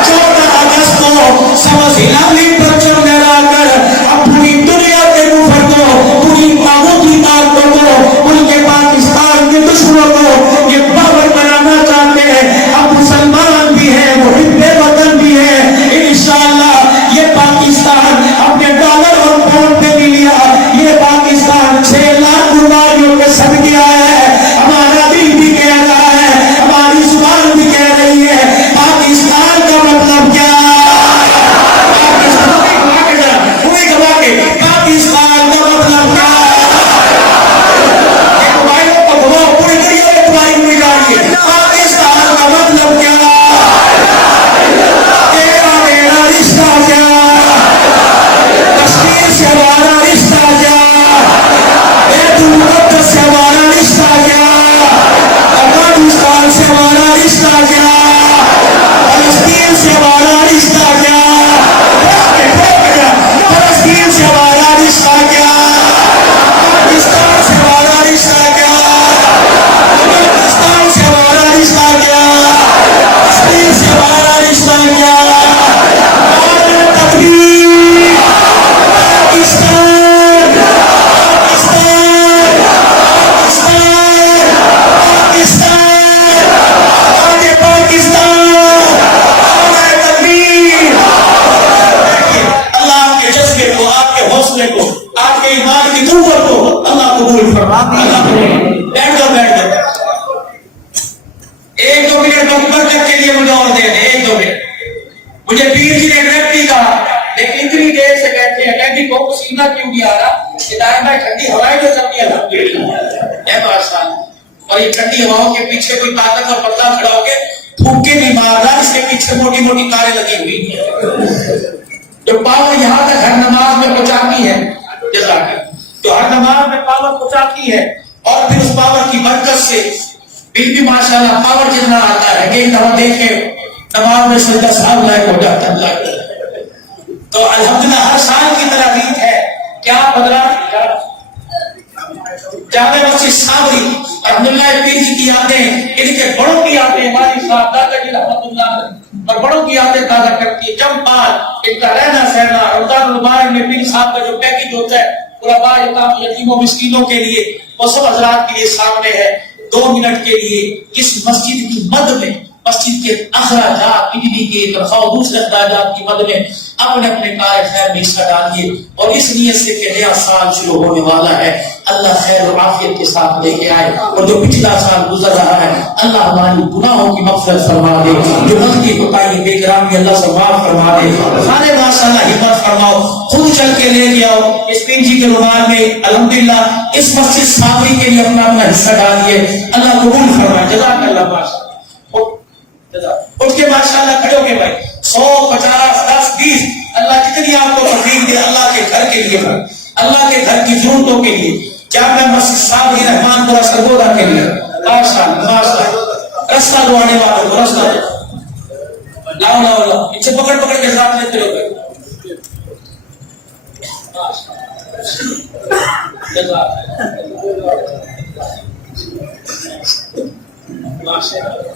14 اگست کو سبز ہلالی پرچم لہرا کر اپنی دنیا کے کفر کو، پوری طاغوتی طاقتوں کو، ان کے پاکستان کے دشمنوں کو یہ باور بنانا چاہتے ہیں اب مسلمان بھی ہیں، محب وطن بھی ہیں. انشاءاللہ یہ پاکستان اپنے ڈالر اور پاؤنڈ پہ نہیں لیا، یہ پاکستان 6 لاکھ قربانیوں کے صدقے آیا ہے. ہمارا دل بھی کہہ رہا ہے، ہماری زبان بھی کہہ رہی ہے. پاکستان کا مطلب کیا؟ پاکستان کا مطلب کیا؟ موبائلوں کو گھماؤ، پوری دنیا میں تمہاری ہوئی جا رہی ہے. پاکستان کا مطلب کیا؟ تیرا میرا رشتہ کیا؟ کشمیر سے ہمارا رشتہ کیا؟ بیت المقدس سے ہمارا رشتہ کیا؟ افغانستان سے ہمارا رشتہ کیا؟ فلسطین سے ہمارا رشتہ کیا؟ فلسطین سے ہمارا رشتہ کیا؟ پاکستان سے ہمارا رشتہ کیا؟ پاکستان سے ہمارا رشتہ کیا؟ کشمیر سے ہمارا رشتہ کیا؟ تکبیر! پاکستان! پاکستان! پاکستان! پاکستان! آج پاکستان! آج تکبیر! اللہ آپ کے جذبے کو، آپ کے حوصلے کو، آپ کے ایمان کی قوت کو اللہ قبول فرمائے. بیٹھ جاؤ، بیٹھ جاؤ. 1-2 منٹ برکت کے لیے مجھے اور دے دیں. 1-2 منٹ. مجھے پیر جی نے ایک ویکتی کہا لیکن اتنی دیر سے کہتے ہیں کہ کو پسینہ کیوں نہیں آ رہا؟ ہدایت میں ٹھنڈی ہوائیں جو چلتی ہے الحمدللہ ہے تو آسان. اور یہ ٹھنڈی ہواؤں کے پیچھے کوئی طاقت اور پردہ کھڑا ہو کے پھونک کے نہیں مار رہا، اس کے پیچھے موٹی موٹی تاریں لگی ہوئی ہیں جو پاور یہاں تک ہر نماز میں پہنچاتی ہے. جو ہر نماز میں پاور پہنچاتی ہے اور پھر اس پاور کی برکت سے بھی ماشاءاللہ پاور جتنا آتا ہے کہ طرح دیکھ کے نماز میں سجدہ صاحب لائق ہو جاتا ہے. تو الحمدللہ ہر سال کی طرح عید ہے. کیا بدلا؟ جامع مسجد صابری الحمدللہ پیر جی کی یادیں، ان کے بڑوں کی یادیں ہماری صاحب دادا جی رحمۃ اللہ اور بڑوں کی یادیں تازہ کرتی ہے. جب پال ان کا رہنا سہنا رمضان المبارک صاحب کا جو پیکج ہوتا ہے غرباء یتام یتیموں مسکینوں کے لیے وہ سب حضرات کے لیے سامنے ہے. 2 منٹ کے لیے اس مسجد کی مد میں مسجد کے اخراجات بجلی کے تنخواہ دوسرے اخراجات کی مد میں اپنے اپنے کار خیر میں حصہ ڈالیے اور اس نیت سے کہ نیا سال شروع ہونے والا ہے اللہ خیر و عافیت کے ساتھ لے کے آئے اور جو پچھلا سال گزر رہا ہے اللہ ہماری گناہوں کی مغفرت فرما دے جو غلطی کوتاہی بے کرمی اللہ سے معاف فرما دے. خانے ماشاءاللہ ہمت فرماؤ خود چل کے لے کے آؤ اس پنجی کے رومال میں الحمدللہ اس مسجد صابری کے لیے اپنا اپنا حصہ ڈالیے اللہ قبول فرمائے. جزاک اللہ ماشاءاللہ. اٹھ کے ماشاءاللہ کھڑے ہو کے بھائی 100 50 10 20 اللہ جتنی آپ کو توفیق دے اللہ کے گھر کے لیے اللہ کے گھر کی ضرورتوں کے لیے کیا میں مسجد صاحب رحمان پورا سرگودا کے لیے ماشاءاللہ رستہ دعانے والوں کو رستہ لاؤ لاؤ لاؤ ان سے پکڑ پکڑ کے ساتھ لیتے ہو گئے ماشاءاللہ